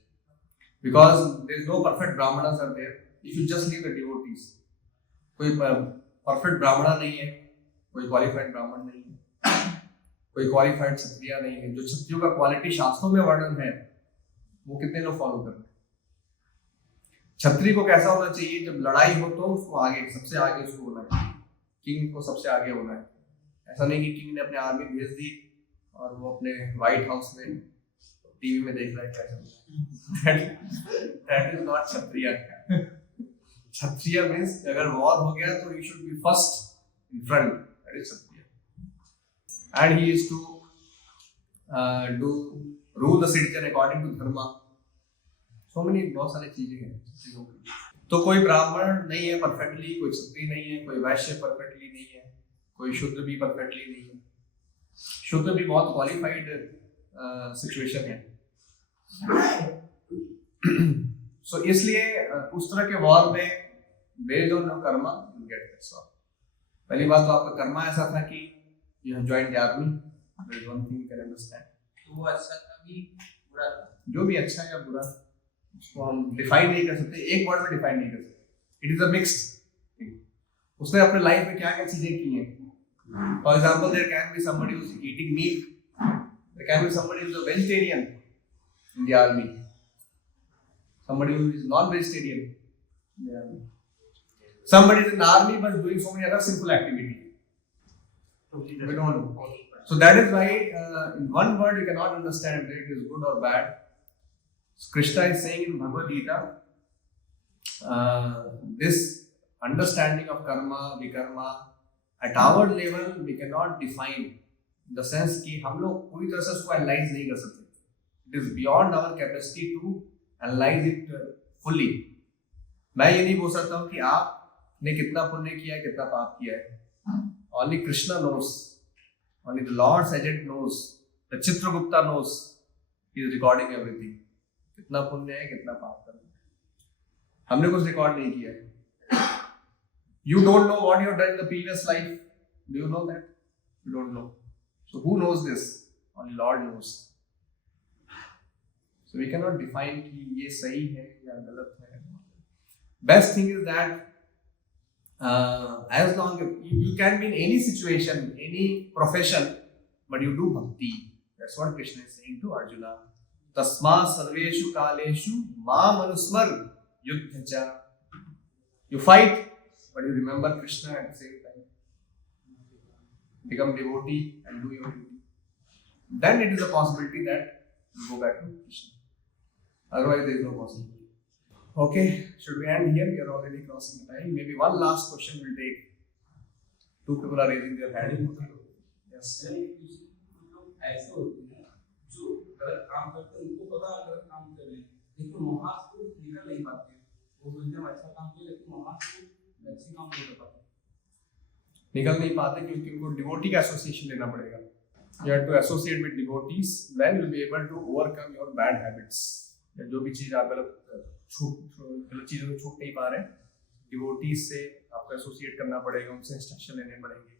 because there is no perfect Brahmanas are there. If you just leave the devotees, कोई perfect ब्राह्मणा नहीं है, कोई qualified ब्राह्मण नहीं है, कोई qualified क्षत्रिय नहीं है। जो क्षत्रियों का क्वालिटी शास्त्रों में वर्णन है वो कितने लोग फॉलो कर रहे हैं? क्षत्रिय को कैसा होना चाहिए? जब लड़ाई हो तो उसको आगे, सबसे आगे उसको होना है, किंग को सबसे आगे होना है। ऐसा नहीं कि किंग ने अपने आर्मी भेज दी और वो अपने व्हाइट हाउस में टीवी में देख रहा है क्या चल रहा है। That is not Kshatriya. Kshatriya means अगर वॉर हो गया तो you should be first in front, that is Kshatriya. And he is to rule the citizen according to dharma. So many बहुत सारी चीजें हैं चीजों की। तो कोई ब्राह्मण नहीं है परफेक्टली, कोई क्षत्रिय नहीं है, कोई वैश्य परफेक्टली नहीं है, कोई शुद्ध भी परफेक्टली नहीं है। शुद्ध भी बहुत क्वालिफाइड सिचुएशन है। सो इसलिए उस तरह के वॉर में based on your Karma you get that's all. पहली बात तो आपका कर्मा ऐसा था कि you have joined the army, that is one thing you can understand. तो वो अच्छा था कि बुरा था? जो भी अच्छा या बुरा उसको हम डिफाइन नहीं कर सकते, एक वर्ड में डिफाइन नहीं कर सकते। It is a mixed thing. उसने अपने लाइफ में क्या क्या चीजें की हैं। For example there can be somebody who is eating meat, there can be somebody who is a vegetarian in the army, somebody who is non-vegetarian in the army, somebody is in the army but doing so many other sinful activities. We don't know. So that is why in one word you cannot understand whether it is good or bad. So Krishna is saying in Bhagavad Gita, this understanding of karma, vikarma, at our level we cannot define, in the sense कि हम लोग पूरी तरह से उसको analyze नहीं कर सकते. It is beyond our capacity to analyze it fully. मैं ये नहीं बोल सकता हूँ कि आपने कितना पुण्य किया है, कितना पाप किया है। Only Krishna knows, only the Lord's agent knows, the Chitragupta knows, he is recording everything. कितना पुण्य है, कितना पाप करना है, हमने कुछ रिकॉर्ड नहीं किया है। You don't know what you have done in the previous life. Do you know that? You don't know. So who knows this? Only Lord knows. So we cannot define कि ये सही है या गलत है। Best thing is that as long as you can be in any situation, any profession, but you do bhakti. That's what Krishna is saying to Arjuna. Tasma sarveshu kaleshu mam anusmar yudhyacha. You fight, but you remember Krishna at the same time. Become devotee and do your duty. Then it is a possibility that you go back to Krishna. Otherwise, there is no possibility. Okay, should we end here? We are already crossing the time. Maybe one last question we'll take. Two people are raising their hand. Yes. कुछ लोग ऐसे होते हैं जो गलत काम करते हैं, उनको पता है गलत काम कर रहे हैं, लेकिन वहां से निकल नहीं पाते। वो सोचते हैं अच्छा काम किया, लेकिन वहां से अच्छे काम नहीं कर पाते। निकल नहीं पाते क्योंकि उनको डिवोटी का एसोसिएशन लेना पड़ेगा। You have to associate with devotees, then you'll be able to overcome your bad habits. या जो भी चीज आप गलत चीजों में छूट नहीं पा रहे, डिवोटीज से आपको एसोसिएट करना पड़ेगा, उनसे इंस्ट्रक्शन लेने पड़ेंगे,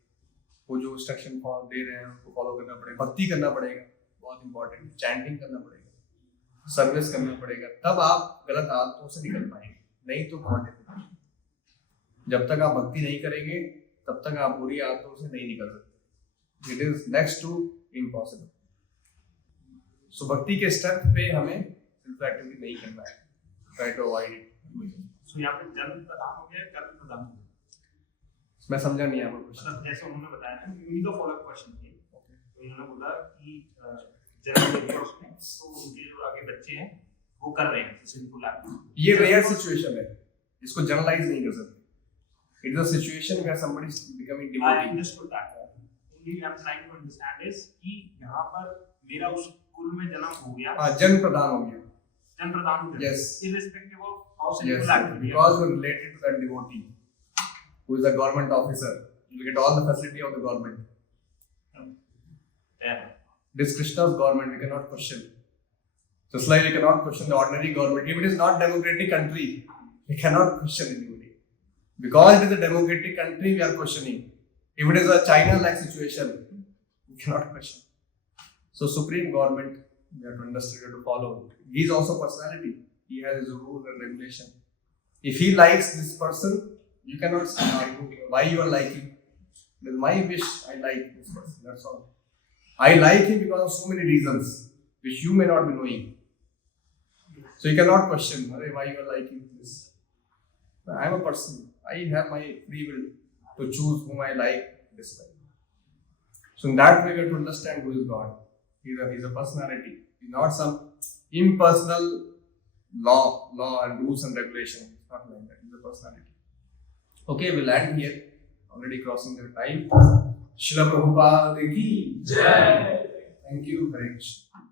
वो जो इंस्ट्रक्शन दे रहे हैं उनको फॉलो करना पड़ेगा, भक्ति करना पड़ेगा, बहुत इंपॉर्टेंट, चैंटिंग करना पड़ेगा, सर्विस करना पड़ेगा, तब आप गलत आदतों से निकल पाएंगे। नहीं तो बहुत डिफिकल्ट। जब तक आप भक्ति नहीं करेंगे तब तक आप बुरी आदतों से नहीं निकल सकते। It is next to impossible. So भक्ति के स्टेप पे हमें सिर्फ एक्टिविटी नहीं करना है, ट्राई टू अवॉइड इट। सो यहाँ पे जन्म प्रदान हो गया, कर्म प्रदान हो गया। मैं समझा नहीं आपको क्वेश्चन। मतलब जैसे उन्होंने बताया ना, उन्हीं का फॉलोअप क्वेश्चन थी। तो उन्होंने बोला कि जन्म हो गया उसमें, तो उनके जो आगे बच्चे हैं वो कर रहे हैं सिंपल एक्ट। ये रेयर सिचुएशन है, इसको जनरलाइज नहीं कर सकते। It is a situation where somebody is becoming devotee. I understood that. Only I am trying to understand is कि यहाँ पर मेरा उस कुल में जन्म हो गया, जन्म प्रदान हो गया, जन्म प्रदान हो गया, Yes. irrespective of how yes, sinful act we because you are related to that devotee who is a government officer, you get all the facility of the government. Yeah. This Krishna's government we cannot question. Just like we cannot question the ordinary government. If it is not democratic country, we cannot question anybody. Because it is a democratic country, we are questioning. If it is a China-like situation, we cannot question. So supreme government, we have to understand, we have to follow. He is also personality. He has his rules and regulation. If he likes this person, you cannot say why you are liking. It is my wish I like this person. That's all. I like him because of so many reasons which you may not be knowing. So you cannot question why you are liking this. I am a person. I have my free will to choose whom I like, dislike. So in that way, we have to understand who is God. He is a personality. He is not some impersonal law and rules and regulation. It's not like that. He is a personality. Okay, we'll end here. Already crossing the time. Srila Prabhupada ki Jai. Thank you. Hare Krishna.